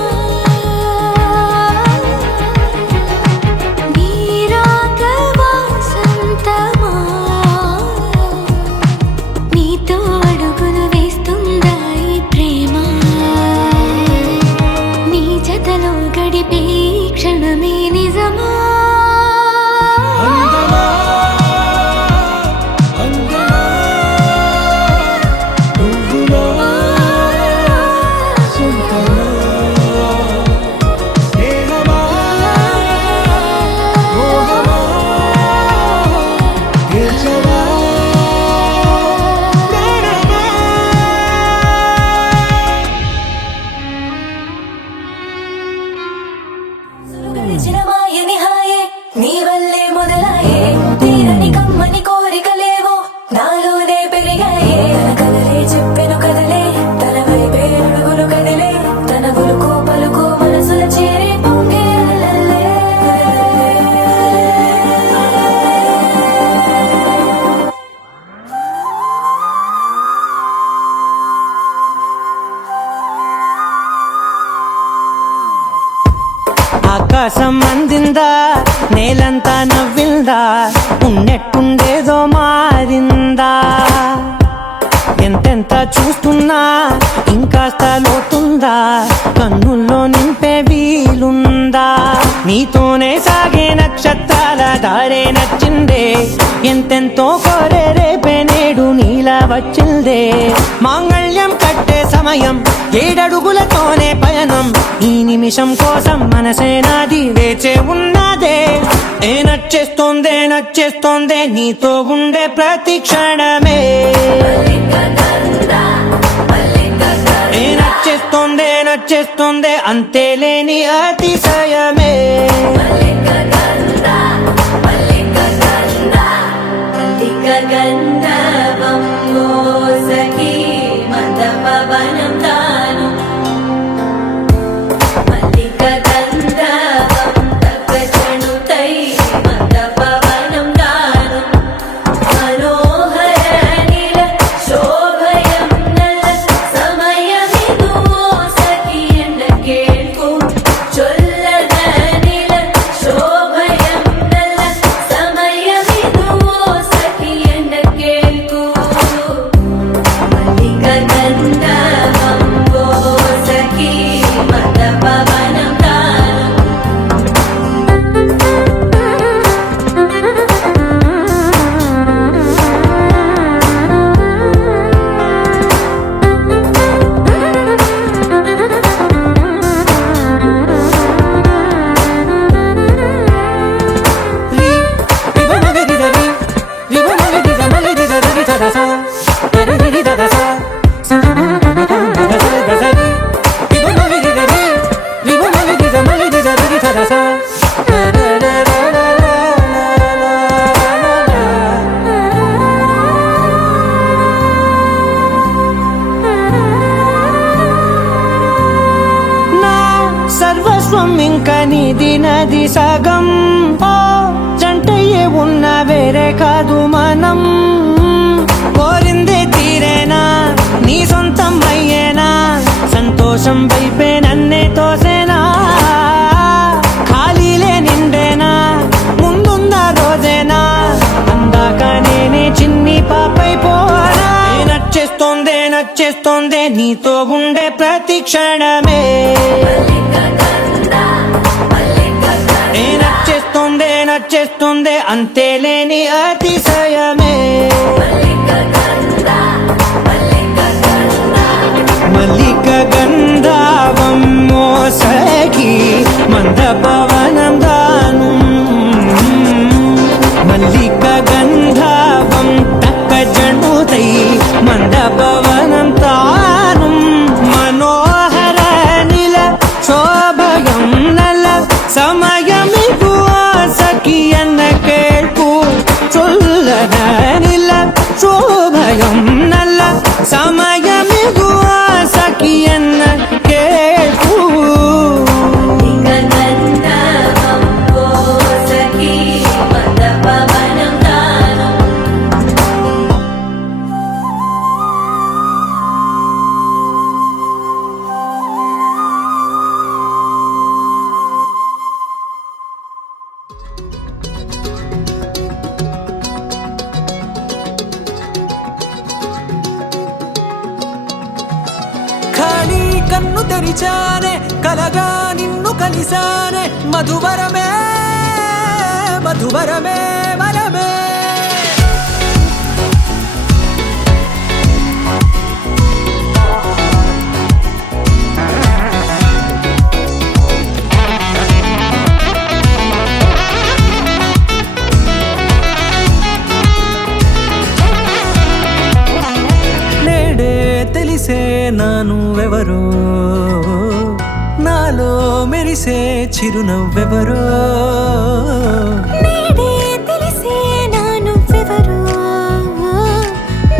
నీ రాగ వాసంతమా. నీతో అడుగులు వేస్తుందా ఈ ప్రేమ, నీ జతలో గడిపే ఈ క్షణమే నిజమా. అందమా అందమా నువ్వులా సొంతమా, స్నేహమా మోహమా తీర్చవా ప్రాణమా. గడిచిన మాయని హాయే నీ వల్లే మొదలాయే, తీరని కమ్మని కోరికలేవో నాలోనే పెరిగాయే. తన కలలే చెప్పెను కదలే, తన వైపే అడుగులు కదిలే, తన గులుకు పలుకు మనసుల చేరి పొంగే అలలే. ఆకాశం అందిందా, నేలంతా నవ్విందా, ఉన్నట్టుండేదో మారిందా. ఎంతెంత చూస్తున్నా ఇంకాస్త లోతుందా, కన్నుల్లో నింపే వీలుందా. నీతోనే సాగే నక్షత్రాల దారే నచ్చిందే, ఎంతెంతో కోరే రేపే నేడు నీలా వచ్చిందే. మాంగళ్యం కట్టే సమయం ఏడడుగులతోనే పయనం, ఈ నిమిషం కోసం మనసే నాది వేచే ఉన్నదే. ఏ నచ్చేస్తోందే నచ్చేస్తోందే నీతో ఉండే ప్రతి క్షణమే. ఏ నచ్చేస్తోందే నచ్చేస్తోందే అంతేలేని అతిశయమే. గంధర్వం మోసకి మందపవనం తాను, మల్లిక గంధర్వం తగ్గచణుతై మందపవనం తాను. మనోహర నీల శోభయం నల సమయమిదు మోసకి ఎండ కేಳ್కు, చొల్లద నీల శోభయం నల సమయమిదు మోసకి ఎండ కేಳ್కు. మల్లిక గంధర్వం మోసకి మందపవనం తాను. నా సర్వస్వం ఇంకా నీది నది సగం, ఓ జంటయ్యే ఉన్న వేరే కాదు మనం. కోరిందే తీరేనా నీ సొంతం అయ్యేనా, సంతోషం వైపే నన్నే తోసేనా. ఖాళీలే నిండేనా ముందున్న రోజేనా, అందాక నేనే చిన్ని పాపై పోనా. నచ్చేస్తోందే నచ్చేస్తోందే నీతో ఉండే ప్రతి క్షణమే. ఏ నచ్చేస్తోందే నచ్చేస్తోందే అంతేలేని అతిశయమే. మల్లిక గంధ గంధావం మోసకి మందపవనం దానం మల్లిక గంధావం తక్క జణుతై మందపవనం తానం మనోహర నిల శోభయం నల సమయమిగు సఖి ఎన్న కేൾపు చొల్లన నిల శోభయం నల్ల సమయమిగు సఖి ఎన్న కేൾపు ఖాళీ కన్ను తెరిచానే కలగా నిన్ను కలిసానే మధువరమే మధువరమే వరమే నేడే తెలిసే నానువెవరో నాలో మెరిసే చిరునవ్వెవరో నేడే తెలిసే నానువ్వెవరో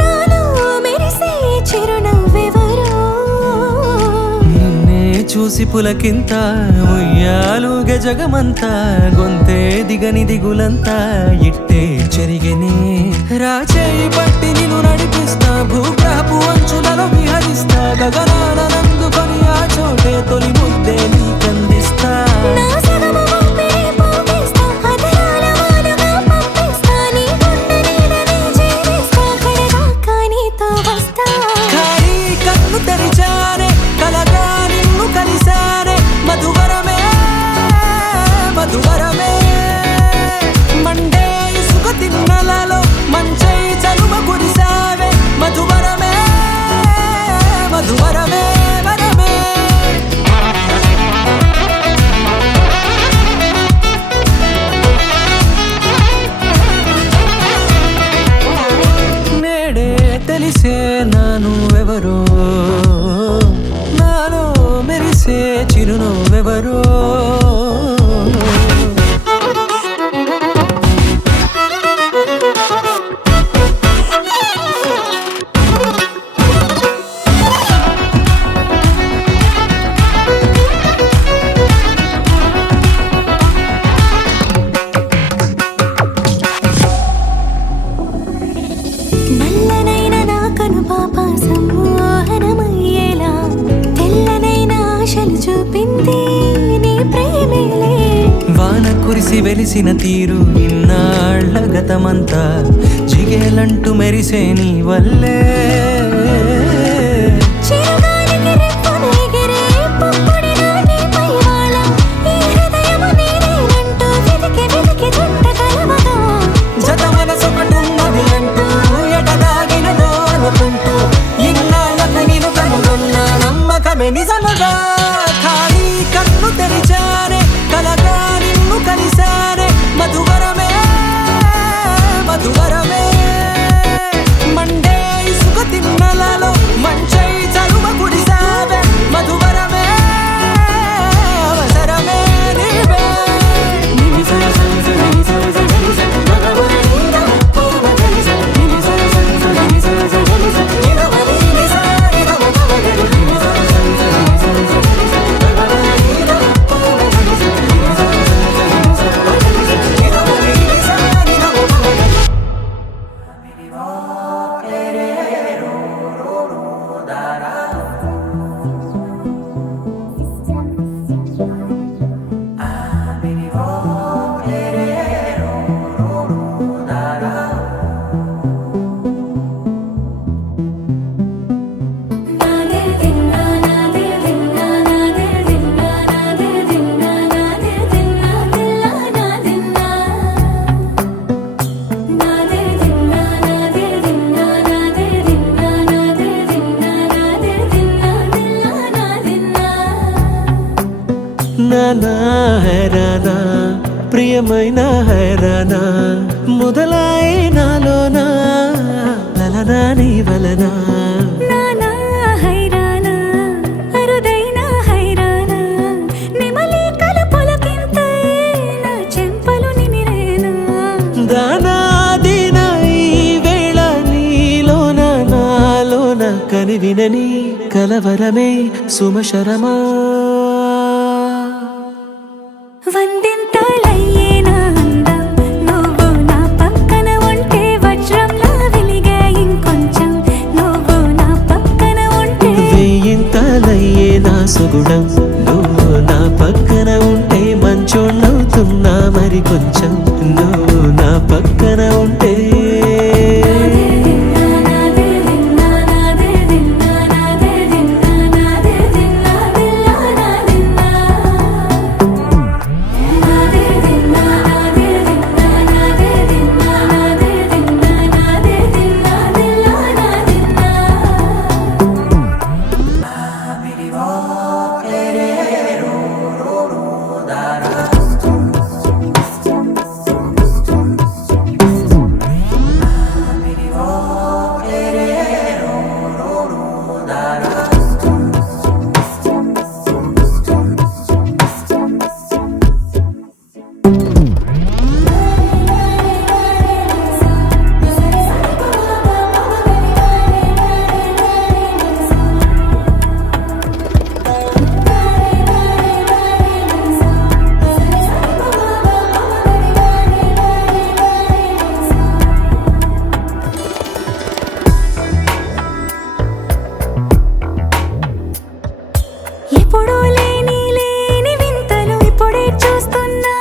నాలో మెరిసే చిరునవ్వెవరో నిన్నే చూసి పులకింత ఉయ్యాలు గజగమంతా గొంతే దిగని దిగులంతా ఇట్టే చెరిగెనే రాచేయి పట్టి నిన్ను నడిపిస్తా భూగ్రహపు అంచులలో విహరిస్తా గగనాన నందుకొని ఆ చోటే తొలి ముద్దే నీకందిస్తా నా సగము ఊపిరి పోగేస్తా అదరాల వానగా పంపిస్తా నీ గుండె నీడనే చేరేస్తా కడదాకా నీతో వస్తా ఖాళీ కన్ను తెరిచానే కలగా నిన్ను కలిసానే మధువరమే మధువరమే మండే ఇసుక తిన్నలలో మంచై చలువ కురిసావే మధువరమే మధువరమే వరమే నేడే తెలిసే నానువెవరో నాలో మెరిసే చిరునవ్వెవరో నల్లనైన నా కనుపాప సమ్మోహనమయ్యేలా తెల్లనైన ఆశలు చూపింది నీ ప్రేమేలే వాన కురిసి వెలిసిన తీరు ఇన్నాళ్ళ గతమంతా జిగేలంటూ మెరిసే నీ వల్లే చిరుగాలికి రెప్పను ఎగిరే పుప్పొడిగా నీపై వాళ ఈ హృదయము నీదేనంటూ వెతికి వెతికి చుట్ట కలవగా జత మనసొకటున్నది అంటూ ఎటదాగినదో అనుకుంటూ ఇన్నాళ్ళకు నేను కనుగొన్న నమ్మకమే నిజముగా ఖాళీ కన్ను తెరిచానే కలగా నిన్ను కలిసానే మధువరమే మధువరమే మండే ఇసుక తిన్నలలో ప్రియమైన హైరానా మొదలాయి నాలోనా లలనా నీ వలనా నానా హైరానా అరుదైన హైరానా నెమలి కలుపులకింతై నా చెంపలు నిమిరేనా దానాదిన ఈ వేళ నీలోన నాలోన కనివినని కలవరమే సుమశరమా వందింతలయ్యే నా అందం నువ్వు నా పక్కన ఉంటే వజ్రంలా వెలిగే ఇంకొంచెం నువ్వు నా పక్కన ఉంటే వేయింతలయ్యే నా సుగుణం నువ్వు నా పక్కన ఉంటే మంచోణ్ణవుతున్నా మరి కొంచెం నువ్వు నా పక్కన ఉంటే ఎప్పుడూ లేని వింతలు ఇప్పుడే చూస్తున్నా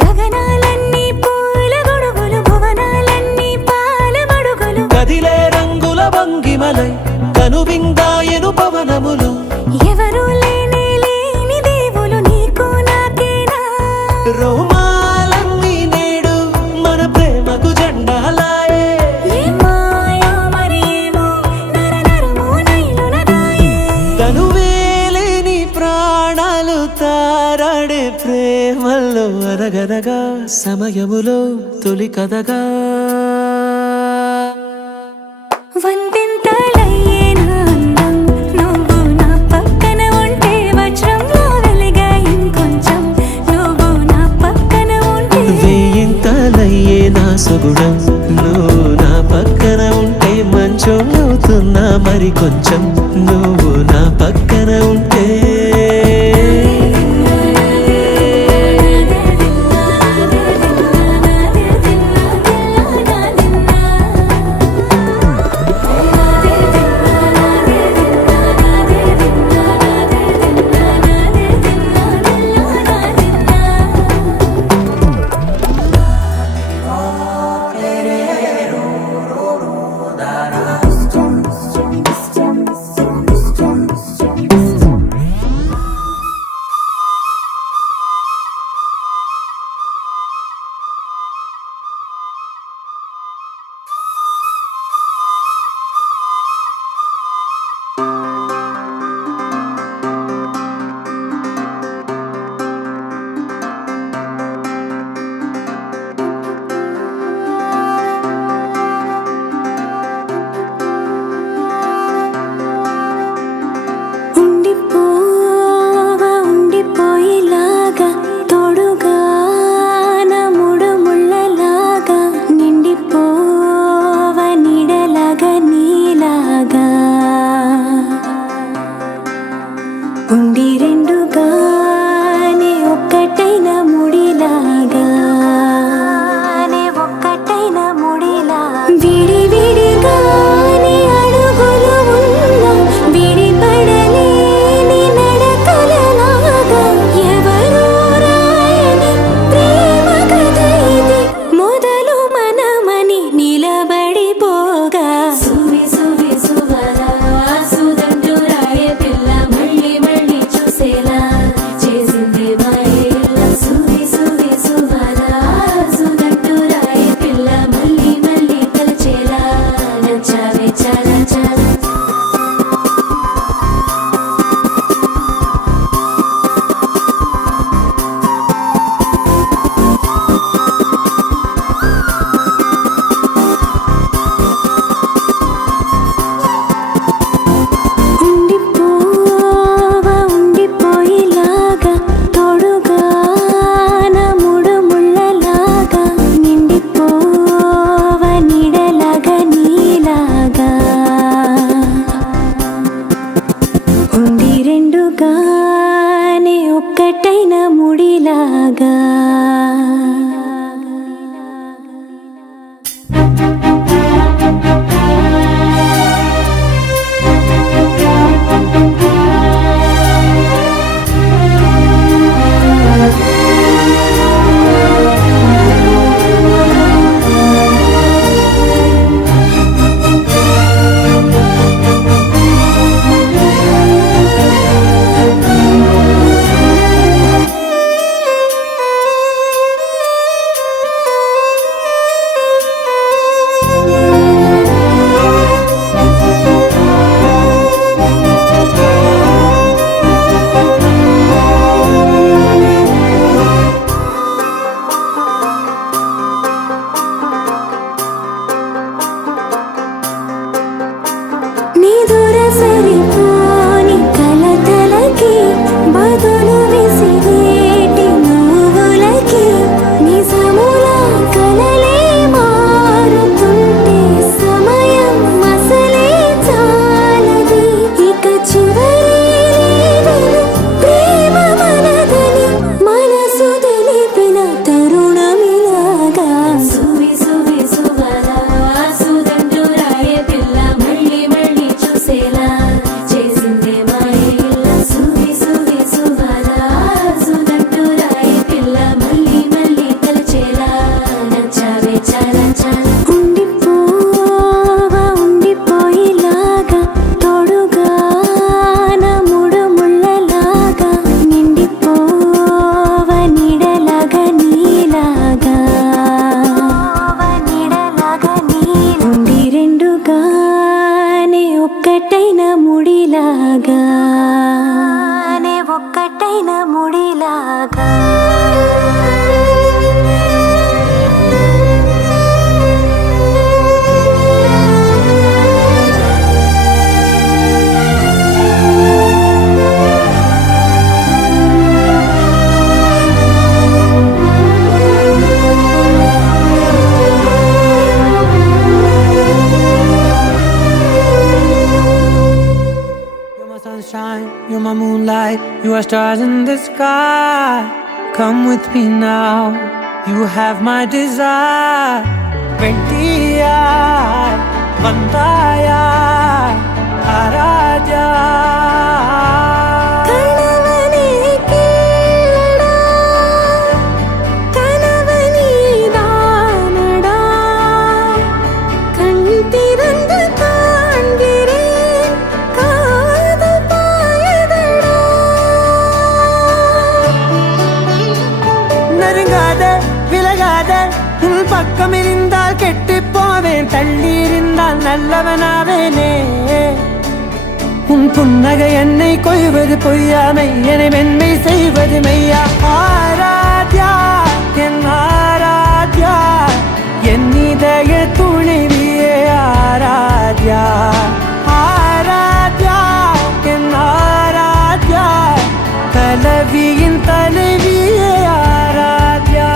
గగనాలన్నీ పూల గొడుగులు భువనాలన్నీ పాల మడుగులు కదిలే రంగుల భంగిమలై కనువిందాయను పవనములు ఎవరూ లేని దేవులు నీకు నాకేనా రోమాలన్నీ నేడు మన ప్రేమకు జెండాలాయే ఏ మాయో మరేమో నరనరమో నైలునదాయే తనువేలేని ప్రాణాలు తారాడే ప్రేమల్లో అనగనగా సమయములో తొలి కథగా వందింతలయ్యే నా అందం నువ్వు నా పక్కన ఉంటే వజ్రంలా వెలిగే ఇంకొంచెం నువ్వు నా పక్కన ఉంటే వేయింతలయ్యే నా సుగుణం నువ్వు నా పక్కన ఉంటే మంచోణ్ణవుతున్నా మరి కొంచెం నువ్వు నా పక్కన ఉంటే చూసే ముడిలాగా ఒక్కటైన ముడిలాగా You're my moonlight, you are stars in the sky. Come with me now, you have my desire. Ventiya, Vandaya, Araja. பக்கம் இருந்தால் கெட்டு போவேன், தள்ளி இருந்தால் நல்லவனாவேனே. உன் புன்னகை என்னை கொய்வது பொய்யாமை, என்னை மென்மை செய்வது மெய்யா. ஆராத்யா என் ஆராத்யா, என் இதய துணைவியே ஆராத்யா. ஆராத்யா என் ஆராத்யா, கலவியின் தலைவியே ஆராத்யா.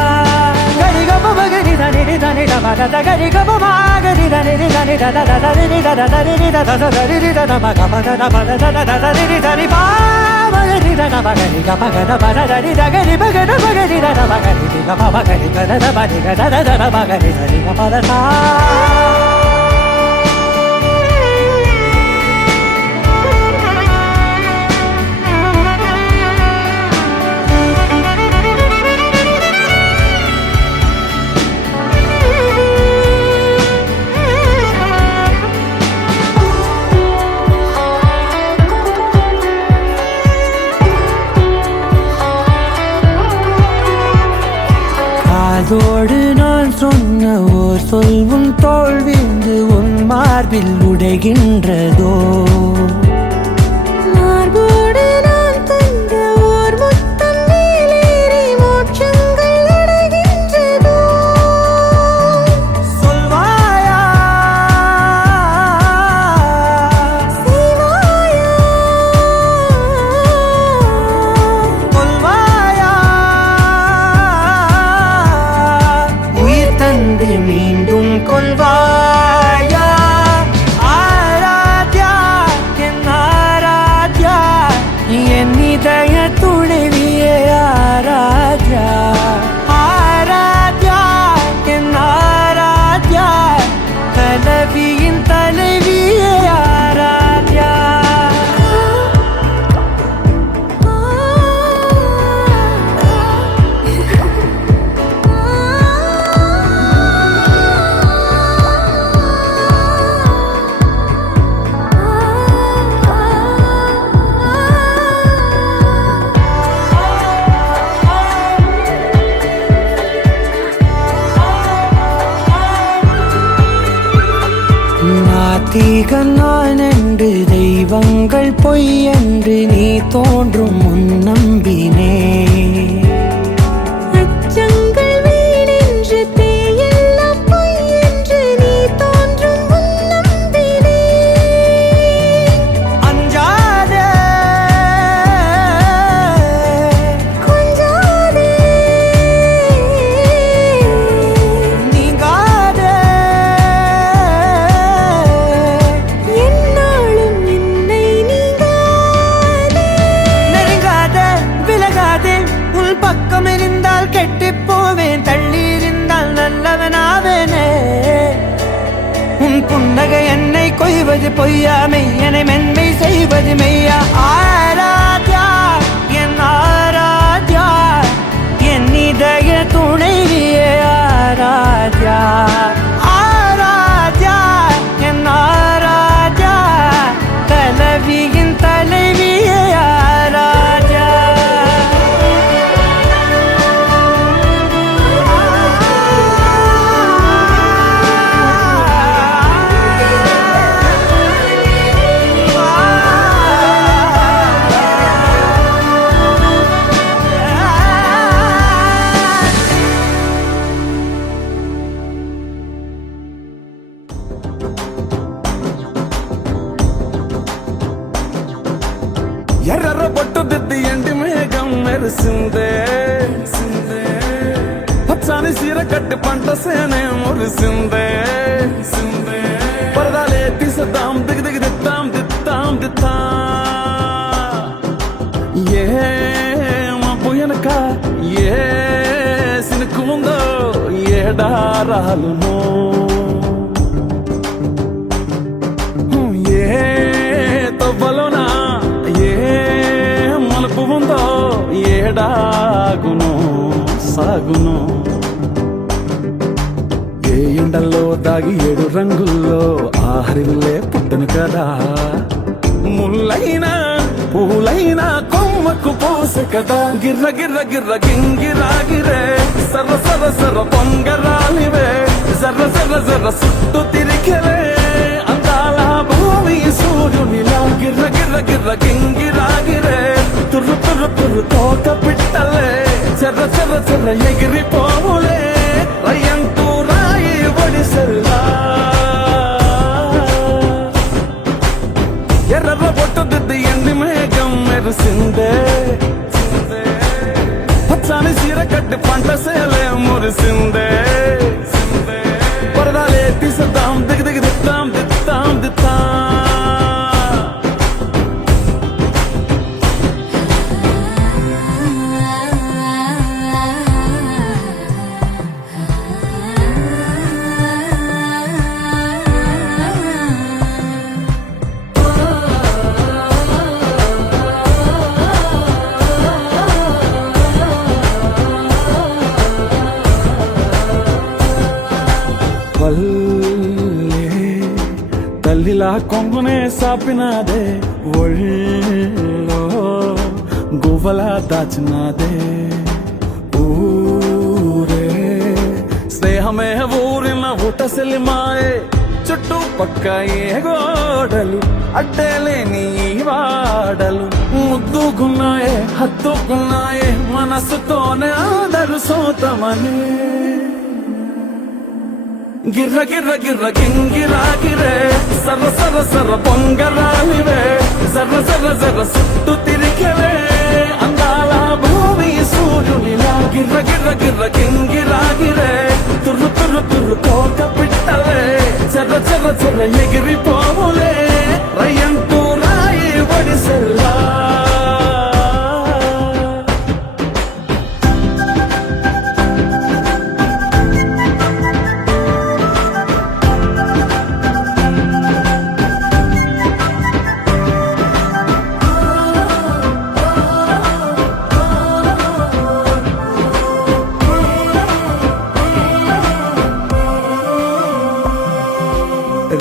அதோடு நான் சொன்ன ஓர் சொல்வும் தோல் வீழ்ந்து உன் மார்பில் உடைகின்றதோ. மார்போடு நான் தந்த ஓர் முத்தம் மேலேறி மோட்சங்கள் அடைகின்றதோ. சொல்வாயா செய்வாயா கொல்வாயா, உயிர் தந்து மீண்டும் கொல்வாயா. ஆராத்யா என் ஆராத்யா, என் இதய துணைவியே ஆராத்யா. தெய்வீகன் நான் என்று தெய்வங்கள் பொய் என்று நீ தோன்றும் முன் நம்பினே. அச்சங்கள் வீடென்று பேயெல்லாம் பொய் என்று நீ தோன்றும் முன் நம்பினே. அஞ்சாதே கொஞ்சாதே நீங்காதே என்னாலும் என்னை நீங்காதே. நெருங்காதே விலகாதே உன் பக்கம் இருந்தால் கெட்டுப் போவேன், தள்ளி இருந்தால் நல்லவனாவேனே. உன் புன்னகை என்னை கொய்வது பொய்யா, மெய்யனை மென்மை செய்வது மெய்யா. ஆராத்யா என் ஆராத்யா, என் இதய துணைவியே ஆராத்யா. ஆராத்யா என் ஆராத்யா, கலவியின் தலைவியே ஆராத்யா. ఎర్ర బొట్టు దిద్ది ఎండి మేఘం మెరిసిందే, పచ్చని సీర కట్టి పంట సేనే మురిసిందే. పరదాలే తీసద్దాం దిగి దిగి దిత్తాం దిత్తాం దిత్తా. ఏ మబ్బు వెనక ఏ సినుకు ఉందో ఏడారాలునో, ఏ తవ్వలోనా ఏ మలుపు ఉందో ఏడాగును సాగును. ఏ ఎండల్లో దాగి 7 రంగుల్లో ఆహరివులే పుట్టను కదా. ముల్లైనా పూలైనా కొమ్మకు పోసె కదా. గిర్ర గిర్ర గిర్ర గింగిరాగిరే సర్ర సర్ర సర్ర పొంగరాలివే. జర్ర జర్ర జర్ర సుట్టు తిరిగలే అందాల భూమి సూర్యునిలా. గిర్ర గిర్ర గిర్ర గింగిరాగిరే తుర్రు తుర్రు తుర్రు తోక పిట్టలే. చెర్ర చెర్ర చెర్ర ఎగిరిపోవులే రయ్యంటూ రాయి ఒడిసెల్లా. ఎర్ర బొట్టు దిద్ది ఎండి మేఘం మెరిసిందే, పచ్చని సీర కట్టి పంట సేలే మురిసిందే. పరదాలే తీసద్దాం దిగి దిగి దిత్తాం దిత్తాం దిత్తా. పల్లె తల్లిలా కొంగునే సాపినాదే, ఒళ్ళో గువ్వలా దాచినాదే. ఊరే స్నేహమే ఊరిన ఊటసెల్లి మాయే. చుట్టూ పక్క ఏ గోడలు అడ్డలేని వాడలు. ముద్దుగున్నాయే హత్తుకున్నాయే మనసుతోనే ఆదరు సోతమనే. గిర్ర గిర్ర గిర్ర గింగిరాగిరే సర్ర సర్ర సర్ర పొంగరాలివే. జర్ర జర్ర జర్ర సుట్టు తిరిగలే అందాల భూమి సూర్యునిలా. గిర్ర గిర్ర గిర్ర గింగిరాగిరే తుర్రు తుర్రు తుర్రు తోక పిట్టలే. చెర్ర చెర్ర చెర్ర ఎగిరిపోవులే రయ్యంటూ రాయి ఒడిసెల్లా.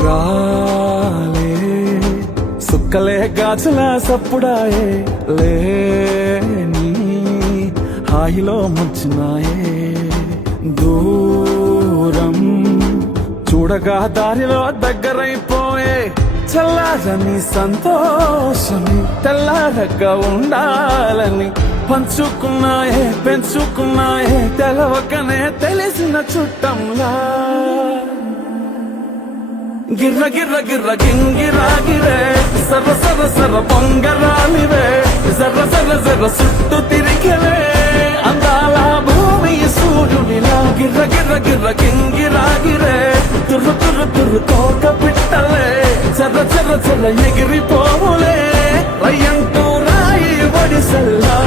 రాలే సుక్కలే గాజుల సప్పుడాయే లేని హాయిలో ముంచినాయే. దూరం చూడగా దారిలో దగ్గరైపోయే చల్లారని సంతోషమి తెల్లారగా ఉండాలని పంచుకున్నాయే పెంచుకున్నాయే తెలవకనే తెలిసిన చుట్టంలా గిర్ర గిర్ర గిర్ర గింగిరాగిరే సర్ర సర్ర సర్ర పొంగరాలివే జర్ర జర్ర జర్ర చుట్టూ తిరిగేవే అందాల భూమి సూర్యునిలా గిర్ర గిర్ర గిర్ర గింగిరాగిరే తుర్రు తుర్రు తుర్రు తోక పిట్టలే చర్ర చర్ర చర్ర ఎగిరిపోవులే రయ్యంటూ రాయి ఒడిసెల్లా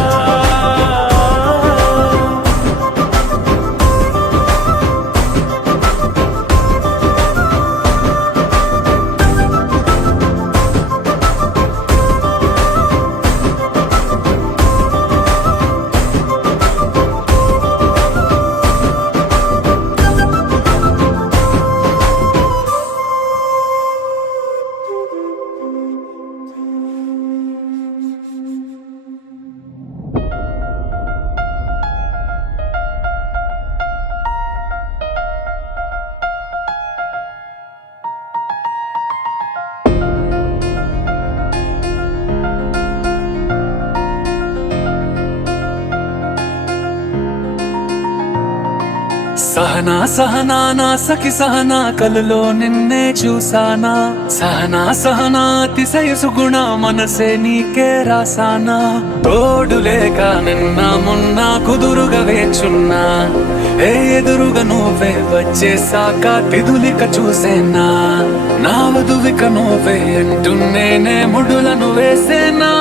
సహనా సహనా నా సఖి సహనా కలలో నిన్నే చూసానా సహనా సహనా అతిశయ సుగుణ మనసే నీకే రాసానా తోడు లేక నిన్న మొన్న కుదురుగా వేచున్నా ఏ ఎదురుగా నువ్వే వచ్చేసాక తిదులిక చూసేనా నా వధువిక నువ్వే అంటున్నేనే ముడులను వేసేనా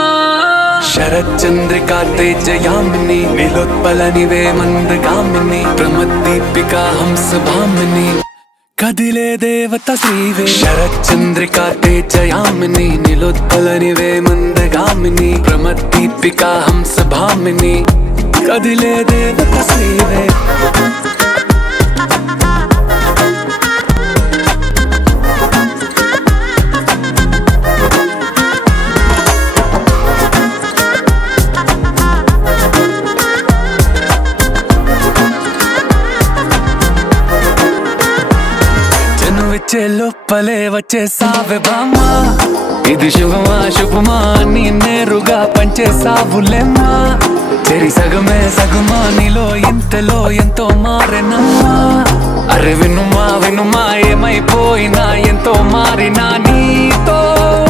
శరచంద్రికా తేజయామిని నిలోత్పలనివే మందగామిని ప్రమద్దీపికా హంసభామిని కదిలే దేవత శ్రీవే శరచంద్రికా తేజయామిని నిలోత్పలనివే మందగామిని ప్రమద్దీపికా హంసభామిని కదిలే దేవత శ్రీవే లోపలే వచ్చేసావే బామ్మా ఇది శుభమా శుభమా నీ నేరుగా పంచేసావులేమ్మా చెరి సగమే సగమా నీలో ఇంతలో ఎంతో మారెనమ్మా అరే వినుమా వినుమా ఏమైపోయినా ఎంతో మారినా నీతో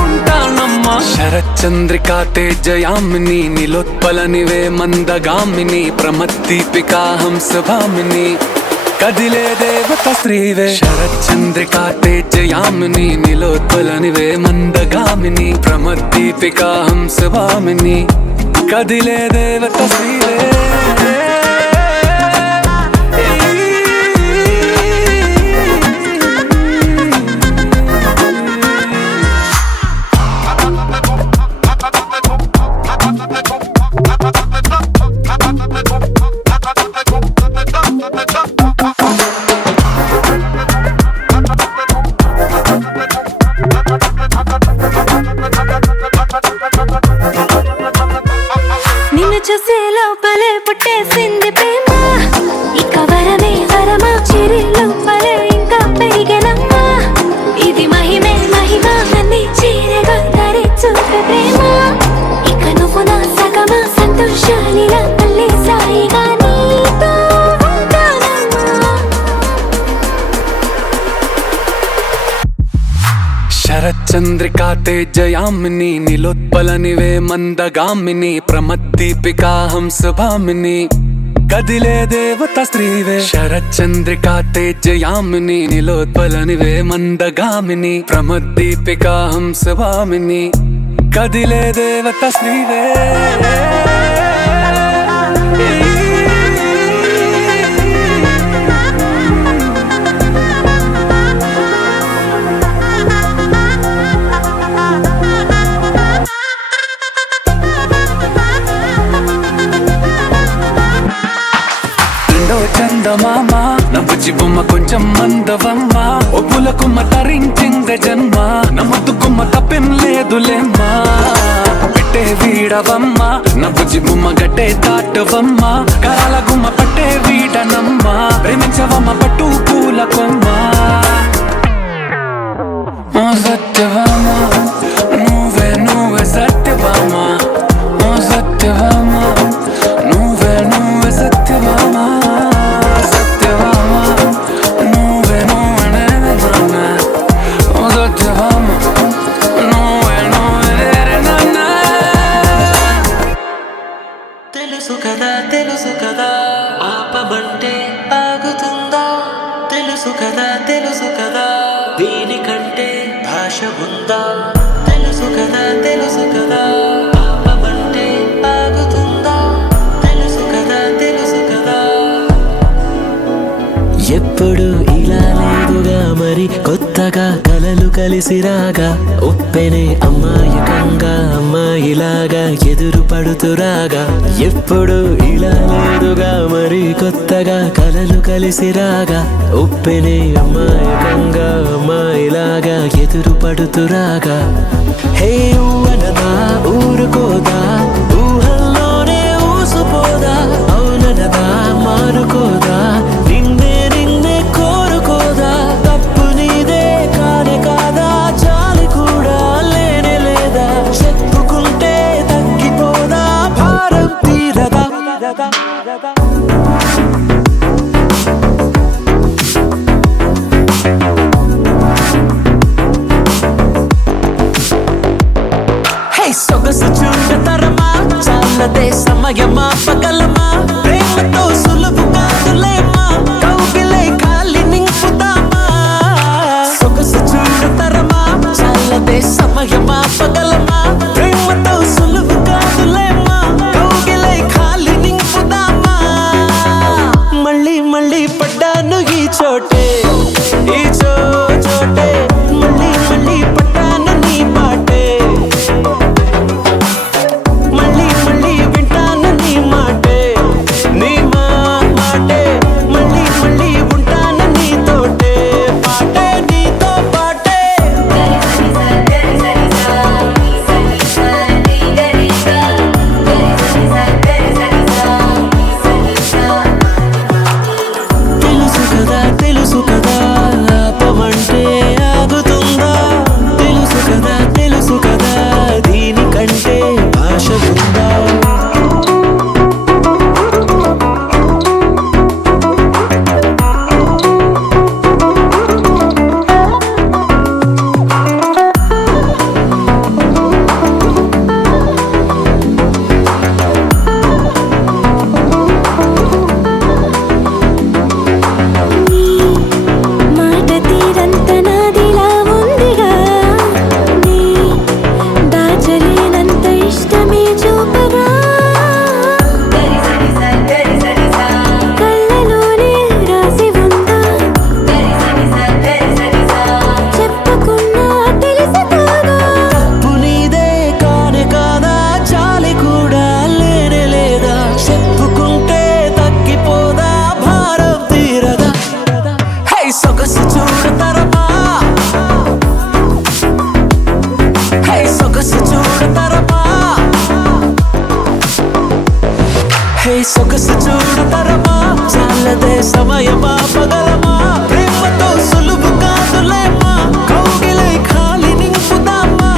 ఉంటానమ్మా శరచంద్రికా తేజయామిని నిలోత్పలనివే మందగామిని ప్రమద్దీపికా హంసభామిని కదిలే దేవత శ్రీవే శరచంద్రికా తేజయామిని నిలోత్పలనివే మందగామిని ప్రమద్దీపికా హంసభామిని కదిలే దేవత శ్రీవే నిన్ను చూసే లోపలే పుట్టేసింది ప్రేమ ఇక వరమే వరమా చిరి లోపలే ఇంకా పెరిగెనమ్మా ఇది మహిమే మహిమ అన్ని చీరగా ధరి చూపే ప్రేమ ఇక నువ్వు నా సగమా సంతోషాలిలా మళ్ళీ సాయిగా నీతో ఉంటానమ్మా శరచంద్రికా తేజయామిని నిలోత్పలనివే మందగామిని ప్రమద్దీపికా హంసభామిని కదిలే దేవత శ్రీవే శరచంద్రికా తేజయామిని నిలోత్పలనివే మందగామిని ప్రమద్దీపికా హంసభామిని కదిలే దేవత శ్రీవే చందమామ నవ్వుచి బొమ్మ కొంచెం మందవమ్మ ఒప్పుల కుమ్మ తరించిందే జన్మ నమ్మద్దు కుమ్మ తప్పేం లేదులేమ్మా పెట్టే వీడవమ్మ నవ్వుచి బొమ్మ గట్టే దాటవమ్మ కరాల గుమ్మ పట్టే వీడనమ్మ ప్రేమించవమ్మ పట్టు పూల కొమ్మ సత్యభామ నువ్వే నువ్వే సత్యభామ ఓ సత్యభామ నువ్వే నువ్వే సత్యభామ సత్యభామ నువ్వే నువ్వే నేనే ఓ సత్యభామ నువ్వే నువ్వే నేనే. తెలుసు కదా ఆపమంటే ఆగుతుందా తెలుసు కదా దీనికంటే భాష ఉందా తెలుసు కదా ఆపమంటే ఆగుతుందా తెలుసు కదా ఎప్పుడు ఇలా లేదుగా మరి కొత్తగా కలలు కలిసి రాగా ఉప్పెనే అమ్మాయకంగా అమ్మాయిలాగా ఎదురు పడుతురాగా ఎప్పుడు ఇలా లేదుగా మరి కొత్తగా కలలు కలిసి రాగా ఉప్పెనే అమ్మాయకంగా అమ్మాయిలాగా ఎదురు పడుతురాగా హే ఊవనదా ఊరుకోదా ఊహల్లోనే ఊసుపోదా అవుననదా మారుకోదా నిన్నే కోరుకోదా తప్పు నీదే కానే కాదా చాలి కూడా లేనే లేదా చెప్పుకుంటే తగ్గిపోదా భారం తీరదా సొగసు చూడతరమా చాలదే సమయమా పగలమా ప్రేమతో సులువు కాదులేమా కౌగిలే ఖాళీ నింపుతామా సొగసు చూడతరమా చాలదే సమయమా పగలమా ప్రేమతో సులువు కాదులేమా కౌగిలే ఖాళీ నింపుతామా మళ్ళీ మళ్ళీ పడ్డాను ఈ చోటే మళ్ళీ మళ్ళీ పడ్డాను నీ పాటే మళ్ళీ మళ్ళీ వింటాను నీ మాటే నీ మాటే మళ్ళీ మళ్ళీ ఉంటాను నీతోటే పాటే నీతో పాటే తెలుసు కదా ఆపమంటే ఆగుతుందా తెలుసు కదా దీనికంటే భాష ఉందా మాట తీరంత నాదిలా ఉందిగా నీ దాచలేనంత ఇష్టమే చూపగా కళ్ళలోనే రాసి ఉందా చెప్పకున్నా తెలిసిపోగా తప్పు నీదే కానే కాదా చాలి కూడా లేనే లేదా చెప్పుకుంటే తగ్గిపోదా భారం తీరదా హే సొగసు చూడతరమా సొగసు చూడతరమా చాలదే సమయమా పగలమా ప్రేమతో సులువు కాదులేమా కౌగిలై ఖాళీ నింపుదామా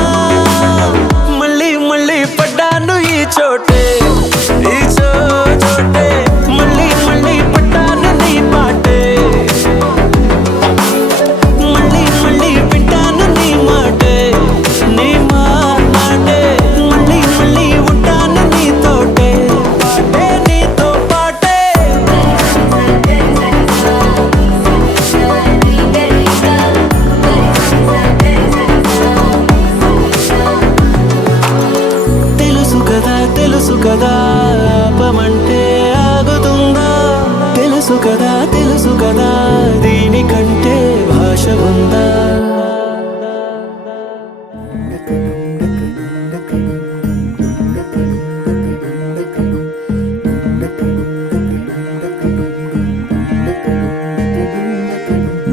మళ్ళీ మళ్ళీ పడ్డాను ఈ చోటే మళ్ళీ మళ్ళీ పడ్డాను నీ పాటే మళ్ళీ మళ్ళీ వింటాను నీ మాటే నీ మాటే మళ్ళీ మళ్ళీ ఉంటాను నీతోటే పాటే నీతో పాటే తెలుసు కదా ఆపమంటే ఆగుతుందా తెలుసు కదా దీనికంటే భాష ఉందా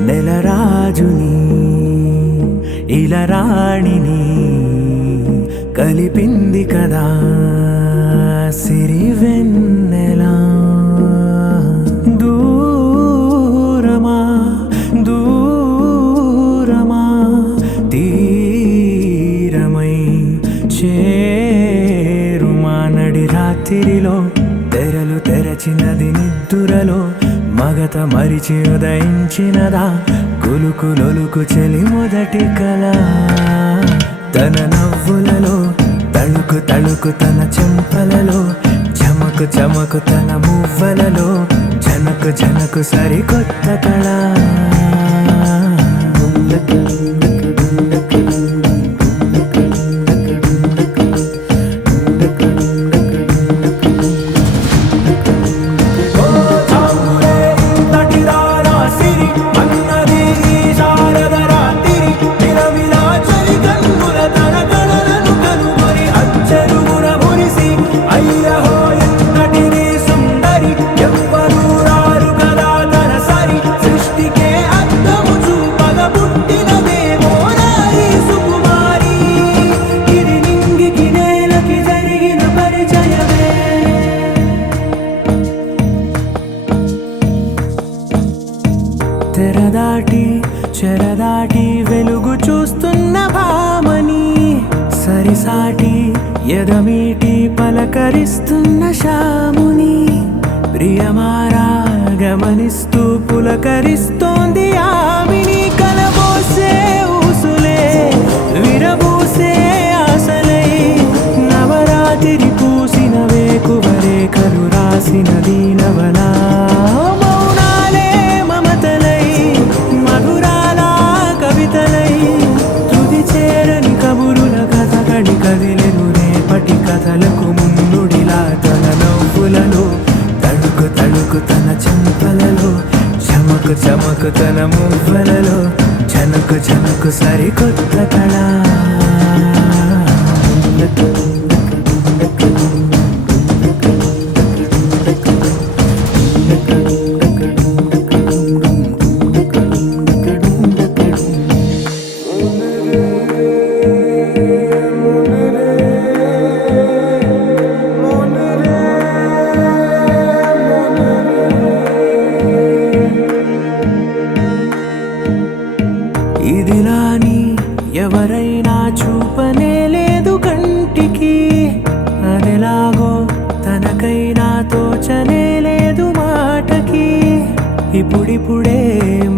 నెలరాజుని ఇలరాణిని కలిపింది కదా సిరివెన్నెలా దూరమా దూరమా నడి రాత్రిలో తెరలు తెరచినది నిద్దురలో మగత మరిచి ఉదయించినదా కులుకు లొలుకు చెలి మొదటి కళ తన నవ్వులలో తళుకు తళుకు తన చెంపలలో చమకు చమకు తన మువ్వలలో జనకు జనకు సరికొత్త కళ తెరదాటి చెరదాటి వెలుగు చూస్తున్న భామని సరిసాటి ఎదమీటి పలకరిస్తున్న శాముని ప్రియమారా గమనిస్తూ పులకరిస్తోంది ఆమిని కలబోసే ఊసులే విరబూసే ఆశలై నవరాత్రి పూసిన వేకువరేఖలు రాసిన దీనవలా కదిలెను రేపటి కథలకు ముందుడిలా తన నవ్వులలో తడుకు తడుకు తన చెంపలలో చమకు చమకు తన మువ్వలలో జనకు జనకు సరికొత్త కళ ఇదిలాని ఎవరైనా చూపనే లేదు కంటికి అదెలాగో తనకైనా తోచనే లేదు మాటకి ఇప్పుడిప్పుడే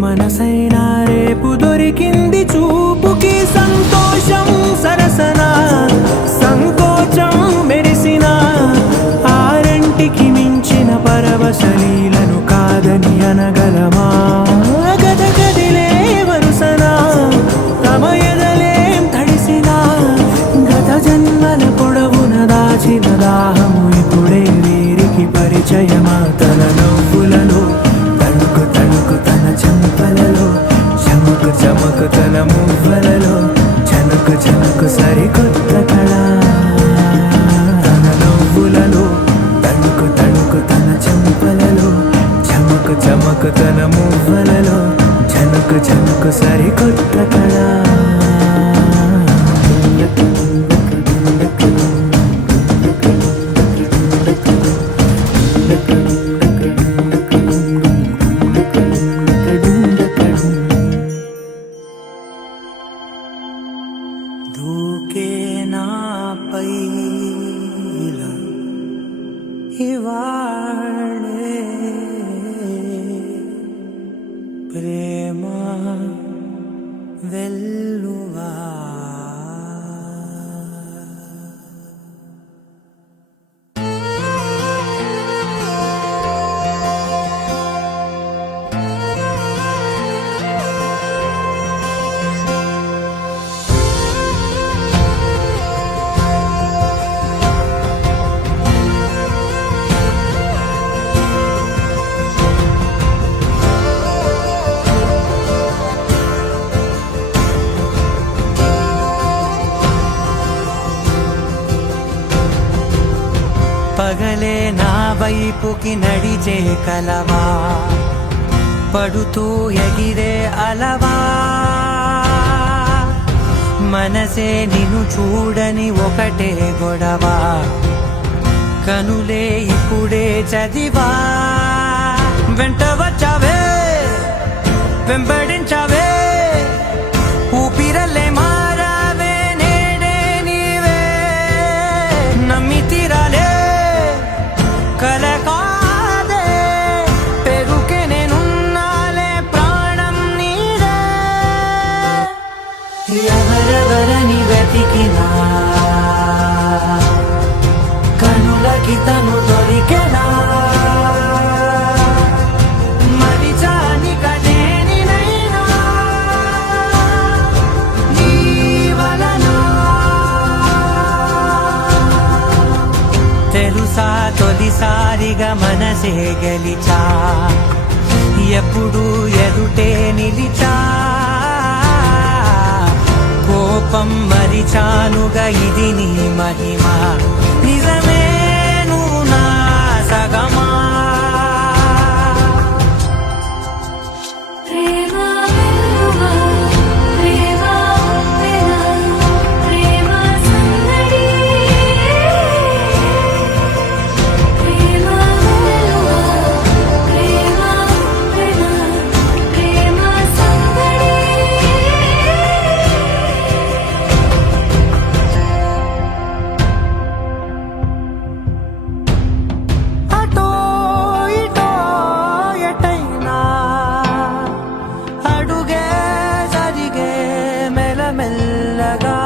మనసైనా రేపు దొరికింది చూపుకి సంతోషం సరసన సంకోచం మెరిసిన ఆరంటికి మించిన పరవశలీలను కాదని అనగలమా గద గదిలే వరుసనా తమ ఎదలేం తడిసినా గత జన్మల పొడవున దాచిన దాహము ఇప్పుడే వీరికి పరిచయమా తన నవ్వులలో తణుకు తణుకు తన చెంపలలో చమకు చమకు తన మువ్వలలో జనకు జనకు సరికొత్త కళ తన నవ్వులలో తణుకు తణుకు తన చెంపలలో చమకు చమకు తన మువ్వలలో జనకు జనకు సరికొత్త కళ దూకే నాపై ఇలా ఇవాళే ప్రేమ వెల్లువా పగలే నా వైపుకి నడిచే కలవా పడుతూ ఎగిరే అలవా మనసే నిన్ను చూడని ఒకటే గొడవ కనులే ఇప్పుడే చదివా వెంట వచ్చావే వెంబడించావే ఊపిరల్లే మారావే నేడే నీవే నమ్మి తీరాలే కనులకి తను దొరికెనా మరిచాని కదేనినైనా నీ వలన తెలుసా తొలిసారిగా మనసే గెలిచా ఎప్పుడు ఎదుటే నిలిచా కోపం మరిచానుగా ఇది నీ మహిమ నిజమే నువ్వు నా సగమా ప్రేమ వెలువ ప్రేమ వెన ప్రేమ సందడి ప్రేమ వెలువ ప్రేమ వెన ప్రేమ సందడి అటో ఇటో ఎటైనా అడుగే జరిగే మెల్లమెల్లగా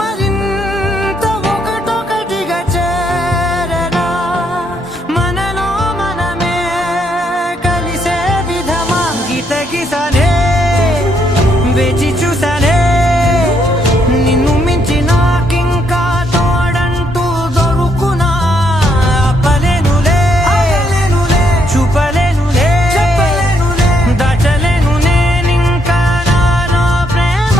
మరింత ఒకటొకటిగా చేరనా మనలో మనమే కలిసే విధమా గితగిసనే వేచి చూసనే నిన్ను మించి నాకింకా తోడంటూ దొరుకునా ఆపలేనులే చూపలేనులే దాచలేను నేనింకా నాలో ప్రేమ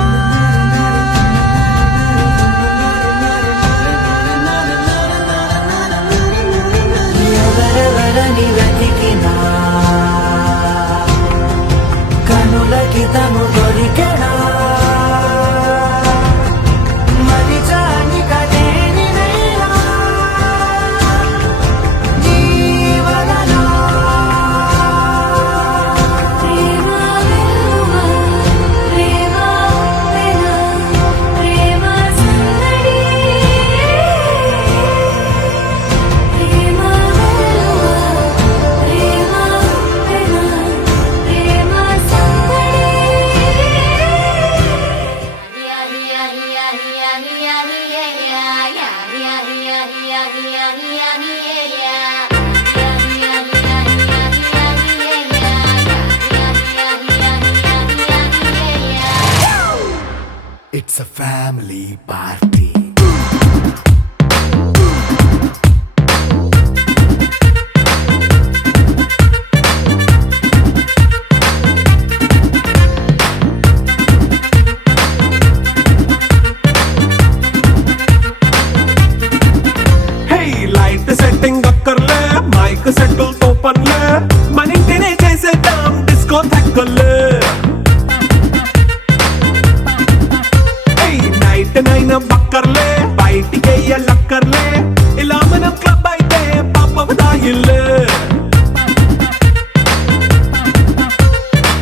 ఎవరెవరని వెతికినా కనులకి తను దొరికెనా మరిచాని కదేనినైనా నీ వలన ప్రేమ వెలువ ప్రేమ వెన ప్రేమ సందడి ప్రేమ వెలువ ప్రేమ వెన ప్రేమ సందడి It's a family party. Hey light setting అక్కర్లే మైక్ సెట్టుల్ తో పనిలే మన ఇంటినే చేసేద్దాం డిస్కో థెక్కలే హే నైట్ నైన్ బక్కర్లే బయటికి లక్కర్లే ఇలా మనం క్లబ్ అయితే పాపం దాయిల్లే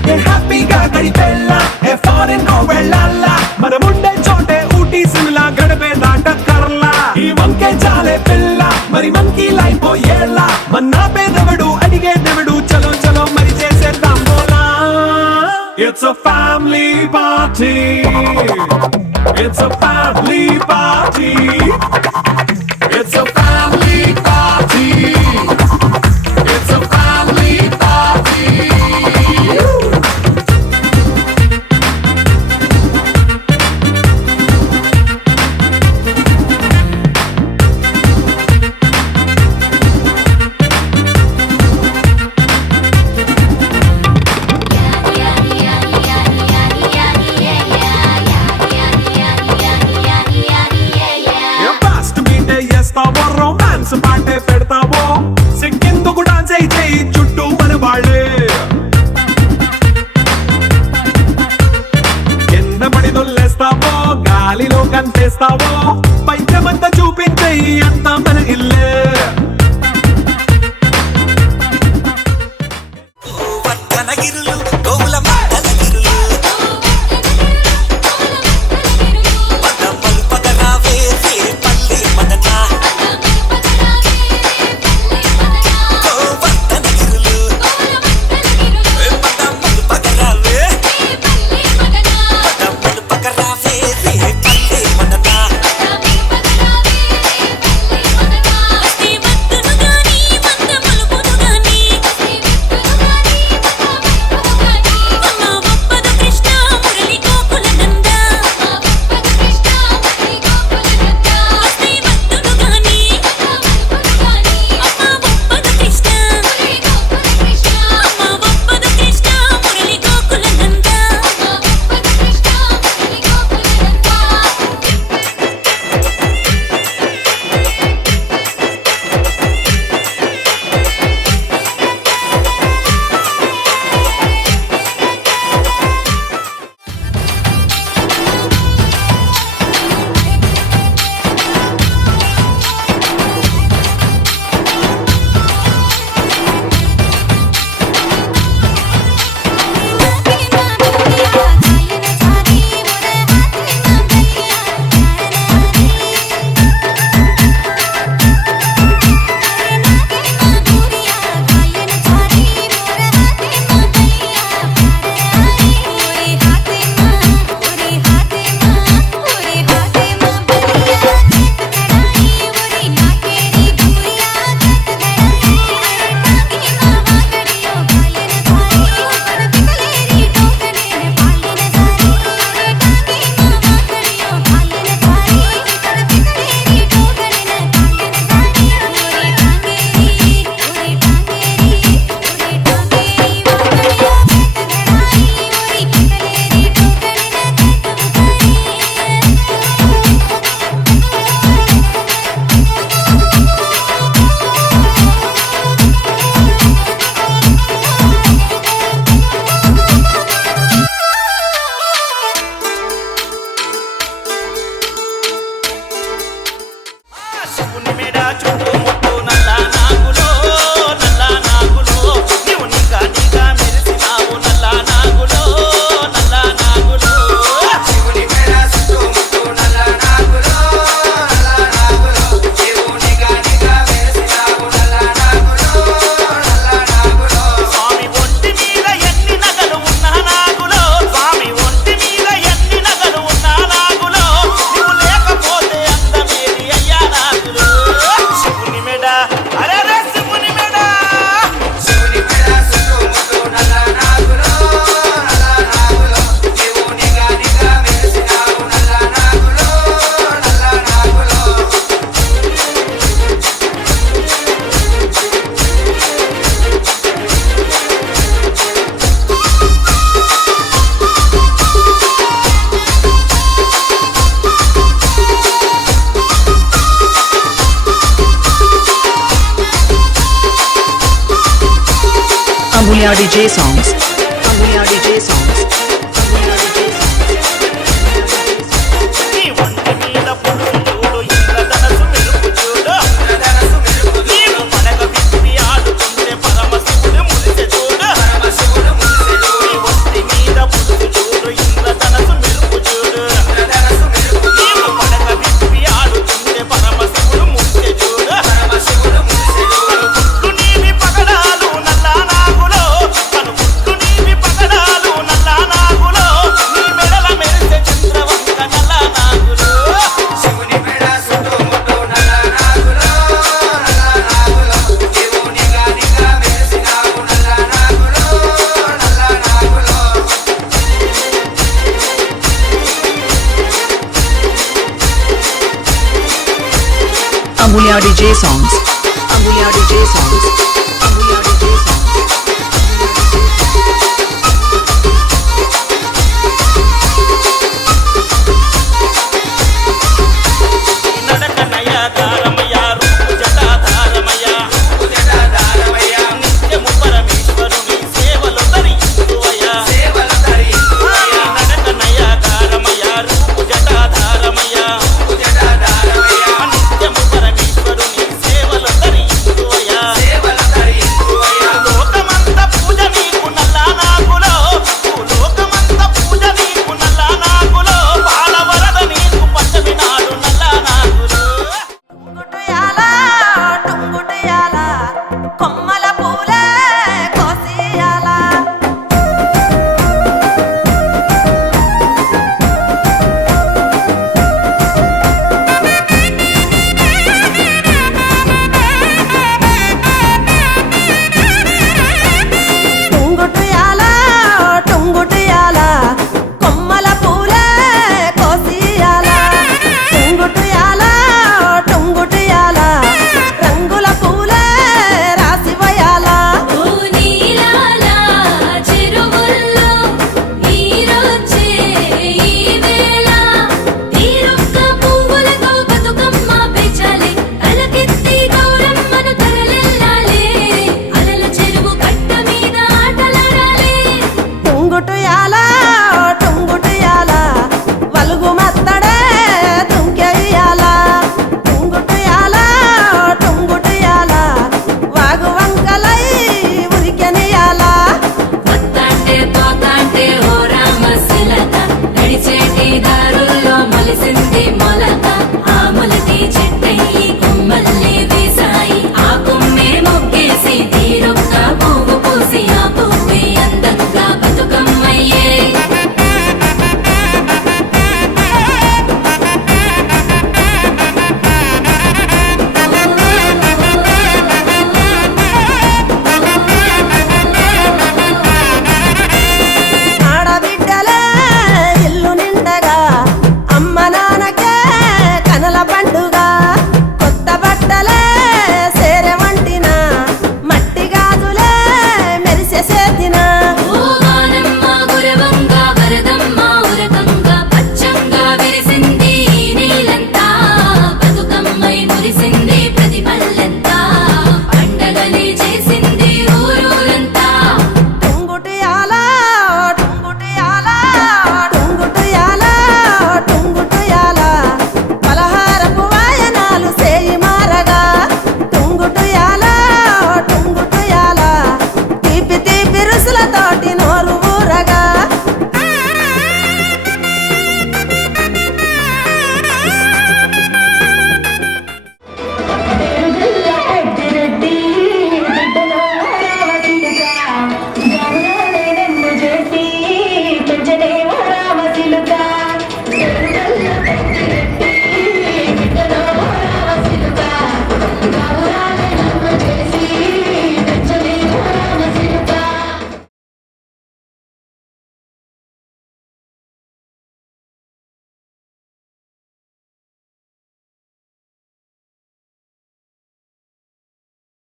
ఏ హ్యాపీగా గడిపెళ్ళ ఏ ఫారెన్ కో వెళ్ళాల మనముండే చోటే ఊటీ సిమ్లా గడిపే దాటక్కర్లా ఈ వంకే చాలే పిల్ల మరి మంకీ లైఫ్ ఏళ్ళ మన్నా పేదవడు అడిగే దేవుడు చలో చలో మరి చేసేద్దాం బోలా it's a family party it's a family party it's a family party it's a family party ఫాస్ట్ బీటే చేస్తావో రొమాన్స్ పాటే పెడతావో సిగ్గెందుకు డాన్స్ అయి చేయి చుట్టూ మన వాళ్ళే కింద పడి దొల్లేస్తావో గాలిలో కంటేస్తావో పైద్యమంతా చూపించేయి అంతా మన ఇల్లే వట్టనగిరులు గోవుల మట్టనగిరులు పదమ్మలు పదరావే రే పల్లె మదనా వట్టనగిరులు పదమ్మలు పదరావే పదమ్మలు పదరావే రే పల్లె మదనా Amulya DJ songs. Amulya DJ songs. Amulya DJ songs. నీ ఒంటి మీద పులుసు చూడు ఇంద్రధనసు మెరుపు చూడు నీవు పడగ విప్పి ఆడుతుంటే పరమశివుడు మురిసె చూడు నీ ఒంటి మీద పులుసు చూడు ఇంద్రధనసు మెరుపు చూడు నీవు పడగ విప్పి ఆడుతుంటే పరమశివుడు మురిసె చూడు కనుగుడ్లు నీవి పగడాలు నల్లా నాగులో కనుగుడ్లు నీవి పగడాలు నల్లా నాగులో నీ మెడల మెరిసె చంద్రవంక నల్లా నాగులో Amulya DJ songs. Amulya DJ songs. Amulya DJ